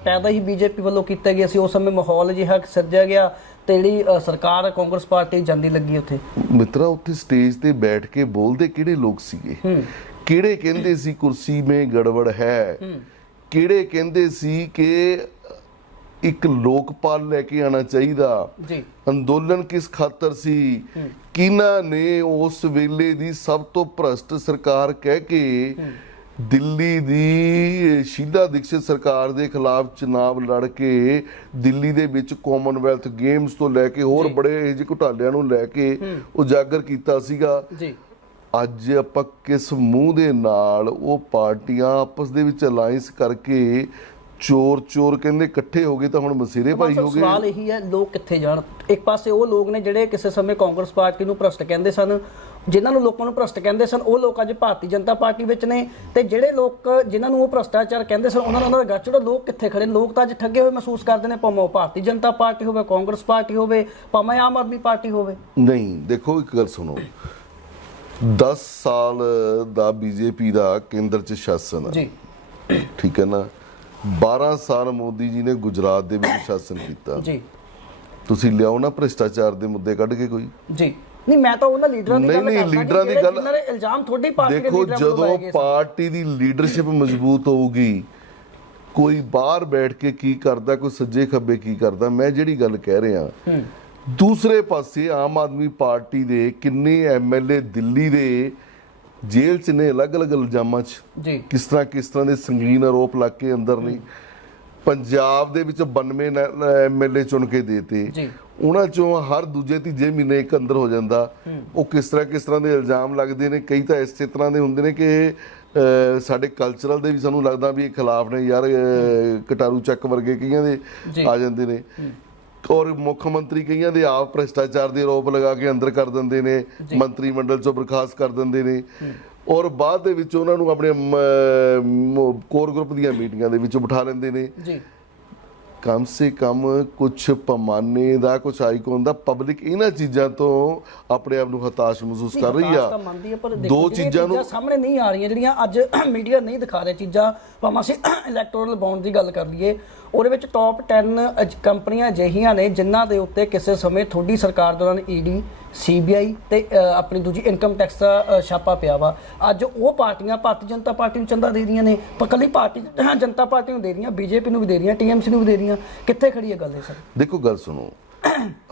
ਪੈਦਾ ਹੀ ਬੀਜੇਪੀ ਵੱਲੋਂ ਕੀਤਾ ਗਿਆ ਸੀ। ਉਸ ਸਮੇਂ ਮਾਹੌਲ ਜਿਹਾ ਸਿਰਜਿਆ ਗਿਆ ਤੇ ਜਿਹੜੀ ਸਰਕਾਰ ਕਾਂਗਰਸ ਪਾਰਟੀ ਜਾਂਦੀ ਲੱਗੀ ਉੱਥੇ। ਮਿੱਤਰਾ ਉੱਥੇ ਸਟੇਜ ਤੇ ਬੈਠ ਕੇ ਬੋਲਦੇ ਕਿਹੜੇ ਲੋਕ ਸੀਗੇ? ਕਿਹੜੇ ਕਹਿੰਦੇ ਸੀ ਕੁਰਸੀ ਮੇ ਗੜਬੜ ਹੈ। ਕਿਹੜੇ ਕਹਿੰਦੇ ਸੀ ਕਿ ਇੱਕ ਲੋਕਪਾਲ ਲੈ ਕੇ ਆਣਾ ਚਾਹੀਦਾ। ਜੀ। ਅੰਦੋਲਨ ਕਿਸ ਖਾਤਰ ਸੀ? ਕਿਹਨਾਂ ਨੇ ਉਸ ਵੇਲੇ ਦੀ ਸਭ ਤੋਂ ਭ੍ਰਸ਼ਟ ਸਰਕਾਰ ਕਹਿ ਕੇ ਦਿੱਲੀ ਦੀ ਸ਼ੀਲਾ ਦੀਕਸ਼ਿਤ ਸਰਕਾਰ ਦੇ ਖਿਲਾਫ ਚੁਣਾਵ ਲੜ ਕੇ ਦਿੱਲੀ ਦੇ ਵਿੱਚ ਕਾਮਨਵੈਲਥ ਗੇਮਸ ਤੋਂ ਲੈ ਕੇ ਹੋਰ ਬੜੇ ਇਹੋ ਜਿਹੇ ਘੁਟਾਲਿਆਂ ਨੂੰ ਲੈ ਕੇ ਉਜਾਗਰ ਕੀਤਾ ਸੀਗਾ। ਜੀ। ਅੱਜ ਆਪਾਂ ਕਿਸ ਮੂੰਹ ਦੇ ਨਾਲ ਉਹ ਪਾਰਟੀਆਂ ਆਪਸ ਦੇ ਵਿੱਚ ਅਲਾਈਅੰਸ ਕਰਕੇ ਚੋਰ ਚੋਰ ਕਹਿੰਦੇ ਇਕੱਠੇ ਹੋ ਗਏ ਤਾਂ ਹੁਣ ਮਸੀਰੇ ਭਾਈ ਹੋ ਗਏ। ਸਵਾਲ ਇਹੀ ਹੈ ਲੋਕ ਕਿੱਥੇ ਜਾਣ? ਇੱਕ ਪਾਸੇ ਉਹ ਲੋਕ ਨੇ ਜਿਹੜੇ ਕਿਸੇ ਸਮੇਂ ਕਾਂਗਰਸ ਪਾਰਟੀ ਨੂੰ ਭ੍ਰਸ਼ਟ ਕਹਿੰਦੇ ਸਨ ਜਿਨ੍ਹਾਂ ਨੂੰ ਲੋਕਾਂ ਨੂੰ ਭ੍ਰਸ਼ਟ ਕਹਿੰਦੇ ਸਨ ਉਹ ਲੋਕ ਅੱਜ ਭਾਰਤੀ ਜਨਤਾ ਪਾਰਟੀ ਵਿੱਚ ਨੇ ਤੇ ਜਿਹੜੇ ਲੋਕ ਜਿਨ੍ਹਾਂ ਨੂੰ ਉਹ ਭ੍ਰਸ਼ਟਾਚਾਰ ਕਹਿੰਦੇ ਸਨ ਉਹਨਾਂ ਨੂੰ ਉਹਨਾਂ ਦਾ ਗੱਚੜਾ ਲੋਕ ਕਿੱਥੇ ਖੜੇ? ਲੋਕ ਤਾਂ ਅੱਜ ਠੱਗੇ ਹੋਏ ਮਹਿਸੂਸ ਕਰਦੇ ਨੇ ਭਾਵੇਂ ਉਹ ਭਾਰਤੀ ਜਨਤਾ ਪਾਰਟੀ ਹੋਵੇ ਕਾਂਗਰਸ ਪਾਰਟੀ ਹੋਵੇ ਭਾਵੇਂ ਆਮ ਆਦਮੀ ਪਾਰਟੀ ਹੋਵੇ। ਨਹੀਂ ਦੇਖੋ ਇੱਕ ਗੱਲ ਸੁਣੋ। 10 ਸਾਲ ਦਾ ਬੀਜੇਪੀ ਦਾ ਕੇਂਦਰ 'ਚ ਸ਼ਾਸਨ ਹੈ ਜੀ। ਠੀਕ ਹੈ ਨਾ? 12 ਸਾਲ ਮੋਦੀ ਜੀ ਨੇ ਗੁਜਰਾਤ ਦੇ ਵਿੱਚ ਸ਼ਾਸਨ ਕੀਤਾ। ਜੀ। ਤੁਸੀਂ ਲਿਆਓ ਨਾ ਭ੍ਰਿਸ਼ਟਾਚਾਰ ਦੇ ਮੁੱਦੇ ਕੱਢ ਕੇ ਕੋਈ। ਜੀ। ਨਹੀਂ ਮੈਂ ਤਾਂ ਉਹਨਾਂ ਲੀਡਰਾਂ ਦੀ ਨਹੀਂ, ਗੱਲ ਨਹੀਂ, ਜੀ, ਲੀਡਰਾਂ ਦੀ ਗੱਲ- ਦੇ ਇਲਜ਼ਾਮ ਤੁਹਾਡੀ ਪਾਰਟੀ ਦੇ ਦੇਖੋ ਜਦੋਂ। ਪਾਰਟੀ ਦੀ ਲੀਡਰਸ਼ਿਪ ਮਜ਼ਬੂਤ ਹੋਊਗੀ ਕੋਈ ਬਾਹਰ ਬੈਠ ਕੇ ਕੀ ਕਰਦਾ ਕੋਈ ਸੱਜੇ ਖੱਬੇ ਕੀ ਕਰਦਾ ਮੈਂ ਜਿਹੜੀ ਗੱਲ ਕਹਿ ਰਿਹਾ ਦੂਸਰੇ ਪਾਸੇ ਆਮ ਆਦਮੀ ਪਾਰਟੀ ਦੇ ਕਿੰਨੇ ਐਮਐਲਏ ਦਿੱਲੀ ਦੇ ਜੇਲ੍ਹ 'ਚ ਨੇ ਅਲੱਗ-ਅਲੱਗ ਇਲਜ਼ਾਮਾਂ 'ਚ। ਜੀ। ਕਿਸ ਤਰ੍ਹਾਂ ਕਿਸ ਤਰ੍ਹਾਂ ਦੇ ਸੰਗੀਨ ਆਰੋਪ ਲੱਗ ਕੇ ਅੰਦਰ ਨਹੀਂ ਪੰਜਾਬ ਦੇ ਵਿੱਚ 92 ਐਮਐਲਏ ਚੁਣ ਕੇ ਦੇਤੇ। ਜੀ। ਉਹਨਾਂ ਚੋਂ ਹਰ ਦੂਜੇ ਤੀਜੇ ਮਹੀਨੇ ਇੱਕ ਅੰਦਰ ਹੋ ਜਾਂਦਾ। ਉਹ ਕਿਸ ਤਰ੍ਹਾਂ ਕਿਸ ਤਰ੍ਹਾਂ ਦੇ ਇਲਜ਼ਾਮ ਲੱਗਦੇ ਨੇ? ਕਈ ਤਾਂ ਇਸੇ ਤਰ੍ਹਾਂ ਦੇ ਹੁੰਦੇ ਨੇ ਕਿ ਸਾਡੇ ਕਲਚਰਲ ਦੇ ਵੀ ਸਾਨੂੰ ਲੱਗਦਾ ਵੀ ਇਹ ਖਿਲਾਫ ਨੇ। ਯਾਰ ਕਟਾਰੂ ਚੱਕ ਵਰਗੇ ਕਈਆਂ ਦੇ। ਆ ਜਾਂਦੇ ਨੇ। ਔਰ ਮੁੱਖ ਮੰਤਰੀ ਕਈਆਂ ਦੇ ਆਪ ਭ੍ਰਿਸ਼ਟਾਚਾਰ ਦੇ ਆਰੋਪ ਲਗਾ ਕੇ ਅੰਦਰ ਕਰ ਦਿੰਦੇ ਨੇ ਮੰਤਰੀ ਮੰਡਲ ਚੋਂ ਬਰਖਾਸਤ ਕਰ ਦਿੰਦੇ ਨੇ। ਔਰ ਬਾਅਦ ਦੇ ਵਿੱਚ ਉਹਨਾਂ ਨੂੰ ਆਪਣੇ ਕੋਰ ਗਰੁੱਪ ਦੀਆਂ ਮੀਟਿੰਗਾਂ ਦੇ ਵਿੱਚ ਬਿਠਾ ਲੈਂਦੇ ਨੇ। ਜੀ। ਕਮ ਸੇ ਕਮ ਕੁਝ ਪਮਾਨੇ ਦਾ ਕੁਝ ਆਈਕਨ ਦਾ ਪਬਲਿਕ ਇਹਨਾਂ ਚੀਜ਼ਾਂ ਤੋਂ ਆਪਣੇ ਆਪ ਨੂੰ ਹਤਾਸ਼ ਮਹਿਸੂਸ ਕਰ ਰਹੀ ਆ। ਦੋ ਚੀਜ਼ਾਂ ਨੂੰ ਸਾਹਮਣੇ ਨਹੀਂ ਆ ਰਹੀਆਂ ਜਿਹੜੀਆਂ ਅੱਜ ਮੀਡੀਆ ਨਹੀਂ ਦਿਖਾ ਰਿਹਾ ਚੀਜ਼ਾਂ ਭਾਵੇਂ ਅਸੀਂ ਇਲੈਕਟੋਰਲ ਬੌਂਡ ਦੀ ਗੱਲ ਕਰ ਲਈਏ ਉਹਦੇ ਵਿੱਚ ਟੌਪ 10 ਅਜ- ਕੰਪਨੀਆਂ ਅਜਿਹੀਆਂ ਨੇ ਜਿਨ੍ਹਾਂ ਦੇ ਉੱਤੇ ਕਿਸੇ ਸਮੇਂ ਤੁਹਾਡੀ ਸਰਕਾਰ ਦੌਰਾਨ ਈਡੀ ਸੀਬੀਆਈ ਤੇ ਅ, ਆਪਣੀ ਦੂਜੀ ਇਨਕਮ ਟੈਕਸ ਦਾ ਛਾਪਾ ਪਿਆ ਵਾ। ਅੱਜ ਉਹ ਪਾਰਟੀਆਂ ਭਾਰਤੀ ਜਨਤਾ ਪਾਰਟੀ ਨੂੰ ਚੰਦਾ ਦੇ ਰਹੀਆਂ ਨੇ। ਪਰ ਕੱਲੀ ਭਾਰਤੀ ਜਨਤਾ ਪਾਰਟੀ ਨੂੰ ਦੇ ਰਹੀਆਂ ਬੀਜੇਪੀ ਨੂੰ ਵੀ ਦੇ ਰਹੀਆਂ ਟੀਐਮਸੀ ਨੂੰ ਵੀ ਦੇ ਰਹੀਆਂ। ਕਿੱਥੇ ਖੜੀ ਹੈ ਗੱਲ ਇਹ ਸਰ? ਦੇਖੋ ਗੱਲ ਸੁਣੋ।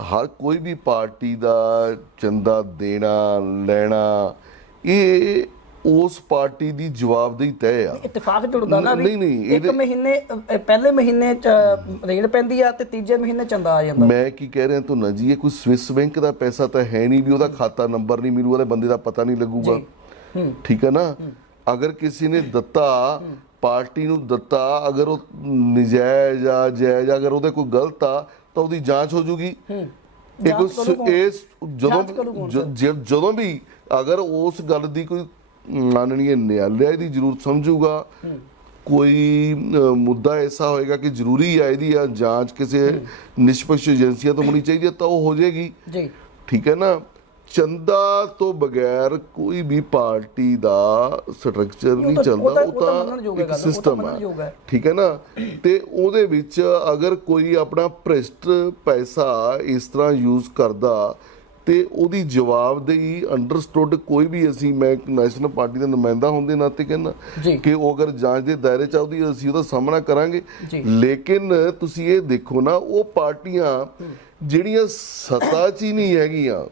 ਹਰ ਕੋਈ ਵੀ ਪਾਰਟੀ ਦਾ ਚੰਦਾ ਦੇਣਾ ਲੈਣਾ ਇਹ ਉਸ ਪਾਰਟੀ ਦੀ ਜਵਾਬਦੇਹੀ ਤੈਅ ਆ। ਇਤਫਾਕ ਟੁੱਟਦਾ ਨਾ ਨਹੀਂ, ਨਹੀਂ, ਇੱਕ ਮਹੀਨੇ ਪਹਿਲੇ ਮਹੀਨੇ ਚ ਰੇਡ ਪੈਂਦੀ ਆ ਤੇ ਤੀਜੇ ਮਹੀਨੇ ਚੰਦਾ ਆ ਜਾਂਦਾ। ਮੈਂ ਕੀ ਕਹਿ ਰਿਹਾ ਤੁਹਾਨੂੰ ਜੀ ਇਹ ਕੋਈ ਸਵਿਸ ਬੈਂਕ ਦਾ ਪੈਸਾ ਤਾਂ ਹੈ ਨਹੀਂ ਵੀ ਉਹਦਾ ਖਾਤਾ ਨੰਬਰ ਨਹੀਂ ਮਿਲੂ ਉਹਦੇ ਬੰਦੇ ਦਾ ਪਤਾ ਨਹੀਂ ਲੱਗੂਗਾ। ਠੀਕ ਹੈ ਨਾ? ਅਗਰ ਕਿਸੇ ਨੇ ਦਿੱਤਾ ਪਾਰਟੀ ਨੂੰ ਦਿੱਤਾ ਅਗਰ ਉਹ ਨਜਾਇਜ਼ ਆ ਜਾਇਜ਼ ਅਗਰ ਉਹਦੇ ਕੋਈ ਗਲਤ ਆ ਤਾਂ ਉਹਦੀ ਜਾਂਚ ਹੋ ਜੂਗੀ। ਇਹ ਕੋਈ? ਇਸ ਜਦੋਂ ਜਦੋਂ ਵੀ ਅਗਰ ਉਸ ਗੱਲ ਦੀ ਕੋਈ ਮਾਨਣੀਏ ਨਿਆਲਿਆ ਦੀ ਜ਼ਰੂਰਤ ਸਮਝੂਗਾ। ਕੋਈ ਮੁੱਦਾ ਐਸਾ ਹੋਏਗਾ ਕਿ ਜ਼ਰੂਰੀ ਹੈ ਇਹਦੀ ਆ ਜਾਂਚ ਕਿਸੇ ਨਿਸ਼ਪਕਸ਼ ਏਜੰਸੀਆਂ ਤੋਂ ਹੋਣੀ ਚਾਹੀਦੀ ਤਾਂ ਉਹ ਹੋ ਜਾਏਗੀ। ਜੀ। ਠੀਕ ਹੈ ਨਾ? ਚੰਦਾ ਤੋਂ ਬਗੈਰ ਕੋਈ ਵੀ ਪਾਰਟੀ ਦਾ ਸਟਰਕਚਰ ਨਹੀਂ ਚੱਲਦਾ ਉਹ ਤਾਂ- ਇੱਕ ਸਿਸਟਮ ਹੈ। ਠੀਕ ਹੈ ਨਾ? ਤੇ ਉਹਦੇ ਵਿੱਚ ਅਗਰ ਕੋਈ ਆਪਣਾ ਭ੍ਰਿਸ਼ਟ ਪੈਸਾ ਇਸ ਤਰ੍ਹਾਂ ਯੂਜ਼ ਕਰਦਾ ਤੇ ਉਹਦੀ ਜਵਾਬਦੇਹੀ ਅੰਡਰਸਟੂਡ ਕੋਈ ਵੀ ਅਸੀਂ ਮੈਂ ਨੈਸ਼ਨਲ ਪਾਰਟੀ ਦਾ ਨੁਮਾਇੰਦਾ ਹੋਣ ਦੇ ਨਾਤੇ ਕਹਿੰਦਾ। ਕਿ ਉਹ ਅਗਰ ਜਾਂਚ ਦੇ ਦਾਇਰੇ ਚ ਆਉਦੀ ਅਸੀਂ ਉਹਦਾ ਸਾਹਮਣਾ ਕਰਾਂਗੇ। ਲੇਕਿਨ ਤੁਸੀਂ ਇਹ ਦੇਖੋ ਨਾ ਉਹ ਪਾਰਟੀਆਂ ਜਿਹੜੀਆਂ ਸੱਤਾ 'ਚ ਹੀ ਨਹੀਂ ਹੈਗੀਆਂ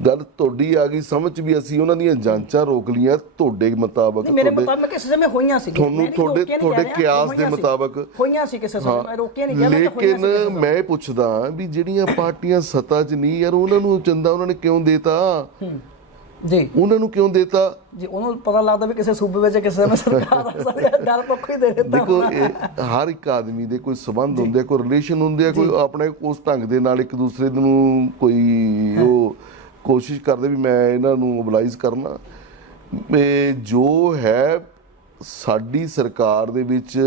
ਗੱਲ ਤੁਹਾਡੀ ਆ ਗਈ ਸਮਝ ਵੀ ਅਸੀਂ ਉਹਨਾਂ ਦੀਆਂ ਜਾਂਚਾਂ ਰੋਕ ਲੀਆਂ ਤੁਹਾਡੇ ਮੁਤਾਬਕ ਮੇਰੇ ਮੁਤਾਬਕ ਕਿਸੇ ਸਮੇਂ ਹੋਈਆਂ ਸੀ ਤੁਹਾਨੂੰ ਤੁਹਾਡੇ ਤੁਹਾਡੇ ਕਿਆਸ ਦੇ ਮੁਤਾਬਕ। ਹੋਈਆਂ ਸੀ ਕਿਸੇ ਸਮੇਂ ਮੈਂ ਰੋਕਿਆ ਨਹੀਂ ਗਿਆ ਲੇਕਿਨ। ਮੈਂ ਪੁੱਛਦਾ ਵੀ ਜਿਹੜੀਆਂ ਪਾਰਟੀਆਂ ਸੱਤਾ 'ਚ ਨਹੀਂ ਯਾਰ ਉਹਨਾਂ ਨੂੰ ਚੰਦਾ ਉਹਨਾਂ ਨੇ ਕਿਉਂ ਦੇਤਾ? ਜੀ। ਉਹਨਾਂ ਨੂੰ ਕਿਉਂ ਦੇਤਾ? ਜੀ ਉਹਨੂੰ ਪਤਾ ਲੱਗਦਾ ਵੀ ਕਿਸੇ ਸੂਬੇ ਵਿੱਚ ਕਿਸੇ ਸਮੇਂ ਸਰਕਾਰ ਆ ਹੈ ਡਰ ਪੱਖੋਂ ਹੀ ਦੇ ਦਿੱਤਾ ਦੇਖੋ ਹਰ ਇੱਕ ਆਦਮੀ ਦੇ ਕੋਈ ਸਬੰਧ ਹੁੰਦੇ ਕੋਈ ਰਿਲੇਸ਼ਨ ਹੁੰਦੇ ਆ ਕੋਈ ਆਪਣੇ ਉਸ ਢੰਗ ਦੇ ਨਾਲ ਇੱਕ ਦੂਸਰੇ ਨੂੰ ਕੋਈ ਉਹ ਕੋਸ਼ਿਸ਼ ਕਰਦੇ ਵੀ ਮੈਂ ਇਹਨਾਂ ਨੂੰ ਮੋਬਿਲਾਈਜ਼ ਕਰਨਾ। ਇਹ ਜੋ ਹੈ ਸਾਡੀ ਸਰਕਾਰ ਦੇ ਵਿੱਚ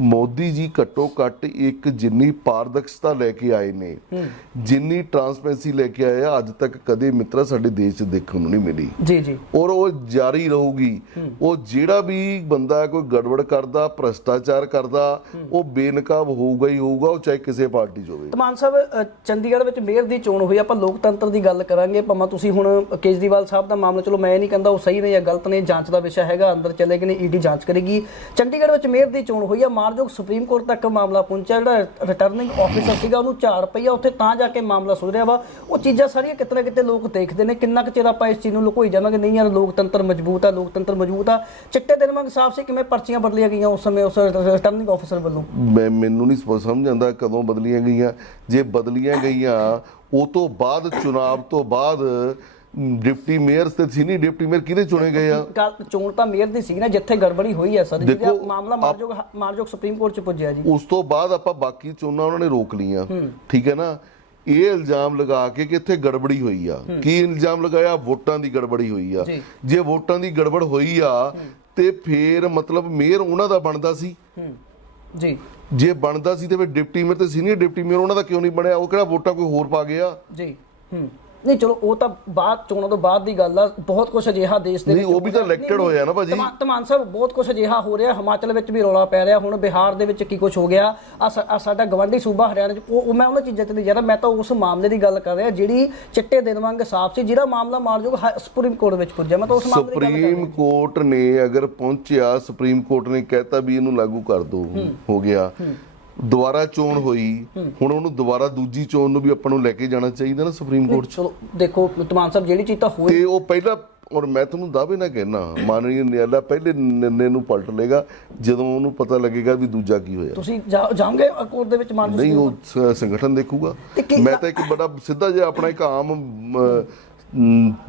ਮੋਦੀ ਜੀ ਘੱਟੋ ਘੱਟ ਇੱਕ ਜਿੰਨੀ ਪਾਰਦਰਸ਼ਤਾ ਲੈ ਕੇ ਆਏ ਨੇ ਜਿੰਨੀ ਟਰਾਂਸਪੇਰੈਂਸੀ ਲੈ ਕੇ ਆਏ ਆ ਅੱਜ ਤੱਕ ਕਦੇ ਮਿੱਤਰਾ ਸਾਡੇ ਦੇਸ਼ 'ਚ ਦੇਖਣ ਨੂੰ ਨਹੀਂ ਮਿਲੀ। ਜੀ ਜੀ। ਔਰ ਉਹ ਜਾਰੀ ਰਹੂਗੀ। ਉਹ ਜਿਹੜਾ ਵੀ ਬੰਦਾ ਕੋਈ ਗੜਬੜ ਕਰਦਾ ਭ੍ਰਸ਼ਟਾਚਾਰ ਕਰਦਾ ਉਹ ਬੇਨਕਾਬ ਹੋਊਗਾ ਹੀ ਹੋਊਗਾ ਉਹ ਚਾਹੇ ਕਿਸੇ ਪਾਰਟੀ 'ਚ ਹੋਵੇ। ਤਮਾਨ ਸਾਹਿਬ ਚੰਡੀਗੜ੍ਹ ਵਿੱਚ ਮੇਅਰ ਦੀ ਚੋਣ ਹੋਈ ਆਪਾਂ ਲੋਕਤੰਤਰ ਦੀ ਗੱਲ ਕਰਾਂਗੇ। ਭਾਵੇਂ ਤੁਸੀਂ ਹੁਣ ਕੇਜਰੀਵਾਲ ਸਾਹਿਬ ਦਾ ਮਾਮਲਾ ਚਲੋ ਮੈਂ ਨਹੀਂ ਕਹਿੰਦਾ ਉਹ ਸਹੀ ਨੇ ਜਾਂ ਗਲਤ ਨੇ ਜਾਂਚ ਦਾ ਵਿਸ਼ਾ ਹੈਗਾ ਅੰਦਰ ਚਲੇ ਗਏ ਨੇ ਈਡੀ ਜਾਂਚ ਕਰੇਗੀ। ਚੰਡੀਗੜ੍ਹ ਵਿੱਚ ਮੇਅਰ ਦੀ ਚੋਣ ਹੋਈ ਆ ਮਾਨਯੋਗ ਸੁਪਰੀਮ ਕੋਰਟ ਤੱਕ ਮਾਮਲਾ ਪਹੁੰਚਿਆ। ਜਿਹੜਾ ਰਿਟਰਨਿੰਗ ਆਫੀਸਰ ਸੀਗਾ, ਉਹਨੂੰ 4 ਰੁਪਈਆ ਉੱਥੇ ਤਾਂ ਜਾ ਕੇ ਮਾਮਲਾ ਸੁਧਰਿਆ ਵਾ। ਉਹ ਚੀਜ਼ਾਂ ਸਾਰੀਆਂ ਕਿਤੇ ਕਿਤੇ ਲੋਕ ਦੇਖਦੇ ਨੇ। ਕਿੰਨਾ ਕੁ ਚਿਰ ਆਪਾਂ ਇਸ ਚੀਜ਼ ਨੂੰ ਲੁਕੋਈ ਜਾਵਾਂਗੇ? ਨਹੀਂ ਯਾਰ, ਲੋਕਤੰਤਰ ਮਜ਼ਬੂਤ ਆ, ਲੋਕਤੰਤਰ ਮਜ਼ਬੂਤ ਆ। ਚਿੱਟੇ ਦਿਨ ਮੰਗ ਸਾਫ਼ ਸੀ ਕਿਵੇਂ ਪਰਚੀਆਂ ਬਦਲੀਆਂ ਗਈਆਂ ਉਸ ਸਮੇਂ, ਉਸ ਰਿਟਰਨਿੰਗ ਆਫੀਸਰ ਵੱਲੋਂ? ਮੈਨੂੰ ਨਹੀਂ ਸਮਝ ਆਉਂਦਾ ਕਦੋਂ ਬਦਲੀਆਂ ਗਈਆਂ। ਜੇ ਬਦਲੀਆਂ ਗਈਆਂ, ਉਹ ਤੋਂ ਬਾਅਦ, ਚੁਣਾਵ ਤੋਂ ਬਾਅਦ ਡਿਪਟੀ ਮੇਅਰ ਤੇ ਸੀ ਨਹੀਂ ਡਿਪਟੀ ਮੇਅਰ ਕਿਹਦੇ ਚੁਣੇ ਗਏ ਆ? ਗੱਲ ਚੋਣ ਤਾਂ ਮੇਅਰ ਦੀ ਸੀ ਨਾ ਜਿੱਥੇ ਗੜਬੜੀ ਹੋਈ ਹੈ ਸਰ। ਜਿਹੜਾ ਮਾਮਲਾ ਮਾਰਜੋਗ ਮਾਰਜੋਗ ਸੁਪਰੀਮ ਕੋਰਟ ਚ ਪੁੱਜਿਆ ਜੀ। ਉਸ ਤੋਂ ਬਾਅਦ ਆਪਾਂ ਬਾਕੀ ਚੋਣਾਂ ਉਹਨਾਂ ਨੇ ਰੋਕ ਲੀਆਂ ਠੀਕ ਹੈ ਨਾ? ਇਹ ਇਲਜ਼ਾਮ ਲਗਾ ਕੇ ਕਿ ਇੱਥੇ ਗੜਬੜੀ ਹੋਈ ਆ। ਕੀ ਇਲਜ਼ਾਮ ਲਗਾਇਆ? ਵੋਟਾਂ ਦੀ ਗੜਬੜੀ ਹੋਈ ਆ। ਜੀ। ਵੋਟਾਂ ਦੀ ਗੜਬੜ ਹੋਈ ਆ ਤੇ ਫੇਰ ਮਤਲਬ ਮੇਅਰ ਉਹਨਾਂ ਦਾ ਬਣਦਾ ਸੀ। ਜੀ। ਜੇ ਬਣਦਾ ਸੀ ਤੇ ਫਿਰ ਡਿਪਟੀ ਮੇਅਰ ਤੇ ਸੀਨੀਅਰ ਡਿਪਟੀ ਮੇਅਰ ਉਹਨਾਂ ਦਾ ਕਿਉਂ ਨਹੀਂ ਬਣਿਆ? ਉਹ ਕਿਹੜਾ ਵੋਟਾਂ ਕੋਈ ਹੋਰ ਪਾ ਗਿਆ? ਜੀ। ਹੂੰ। ਨਹੀਂ ਚਲੋ ਉਹ ਤਾਂ ਬਾਅਦ ਚੋਣਾਂ ਤੋਂ ਬਾਅਦ ਦੀ ਗੱਲ ਆ ਬਹੁਤ ਕੁਝ ਅਜਿਹਾ ਦੇਸ਼ ਦੇ ਨਹੀਂ, ਉਹ ਵੀ ਤਾਂ ਨਹੀਂ, ਹੋਇਆ ਨਾ ਭਾਜੀ। ਤਮਾ- ਤਮਾਨ ਸਾਹਿਬ ਬਹੁਤ ਕੁਝ ਅਜਿਹਾ ਹੋ ਰਿਹਾ ਹਿਮਾਚਲ ਵਿੱਚ ਵੀ ਰੌਲਾ ਪੈ ਰਿਹਾ ਹੁਣ ਬਿਹਾਰ ਦੇ ਵਿੱਚ ਕੀ ਕੁਝ ਹੋ ਗਿਆ। ਆ ਸਾਡਾ ਗਵਾਂਢੀ ਸੂਬਾ ਹਰਿਆਣਾ ਚ ਉਹ ਮੈਂ ਉਹਨਾਂ ਚੀਜ਼ਾਂ ਤੇ ਨਹੀਂ ਜਾ ਰਿਹਾ ਮੈਂ ਤਾਂ ਉਸ ਮਾਮਲੇ ਦੀ ਗੱਲ ਕਰ ਰਿਹਾ ਜਿਹੜੀ ਚਿੱਟੇ ਦਿਨ ਵਾਂਗ ਸਾਫ਼ ਸੀ ਜਿਹੜਾ ਮਾਮਲਾ ਮਾਰਜੋਗ ਸੁਪਰੀਮ ਕੋਰਟ ਵਿੱਚ ਪੁੱਜਿਆ। ਮੈਂ ਤਾਂ ਉਸ ਮਾਮਲੇ ਦੀ ਗੱਲ ਕਰ ਰਿਹਾ। ਸੁਪਰੀਮ ਕੋਰਟ ਨੇ ਅਗਰ ਪਹੁੰਚਿਆ ਸੁਪਰੀਮ ਕੋਰਟ ਨੇ ਕਹਿਤਾ ਵੀ ਇਹਨੂੰ ਲਾਗੂ ਕਰ ਦੋ ਹੋ। ਗਿਆ। ਦੁਬਾਰਾ ਚੋਣ ਹੋਈ ਹੁਣ ਉਹਨੂੰ ਦੁਬਾਰਾ ਦੂਜੀ ਚੋਣ ਨੂੰ ਵੀ ਆਪਾਂ ਨੂੰ ਲੈ ਕੇ ਜਾਣਾ ਚਾਹੀਦਾ ਨਾ ਸੁਪਰੀਮ ਕੋਰਟ 'ਚ। ਚਲੋ ਦੇਖੋ ਤਮਾਨ ਸਾਹਿਬ ਜਿਹੜੀ ਚੀਜ਼ ਤਾਂ ਹੋਈ ਤੇ ਉਹ ਪਹਿਲਾਂ ਔਰ ਮੈਂ ਤੁਹਾਨੂੰ ਦਾਅਵੇ ਨਾ ਕਹਿਣਾ ਮਾਨনীय ਨਿਆਲਾ ਪਹਿਲੇ ਨਿਰਣੇ ਨੂੰ ਪਲਟ ਲੇਗਾ ਜਦੋਂ ਉਹਨੂੰ ਪਤਾ ਲੱਗੇਗਾ ਵੀ ਦੂਜਾ ਕੀ ਹੋਇਆ। ਤੁਸੀਂ ਜਾਓਗੇ ਕੋਰਟ ਦੇ ਵਿੱਚ ਮਾਨ ਨਹੀਂ ਉਹ ਸੰਗਠਨ ਦੇਖੂਗਾ। ਮੈਂ ਤਾਂ ਇੱਕ ਬੜਾ ਸਿੱਧਾ ਜਿਹਾ ਆਪਣਾ ਇੱਕ ਆਮ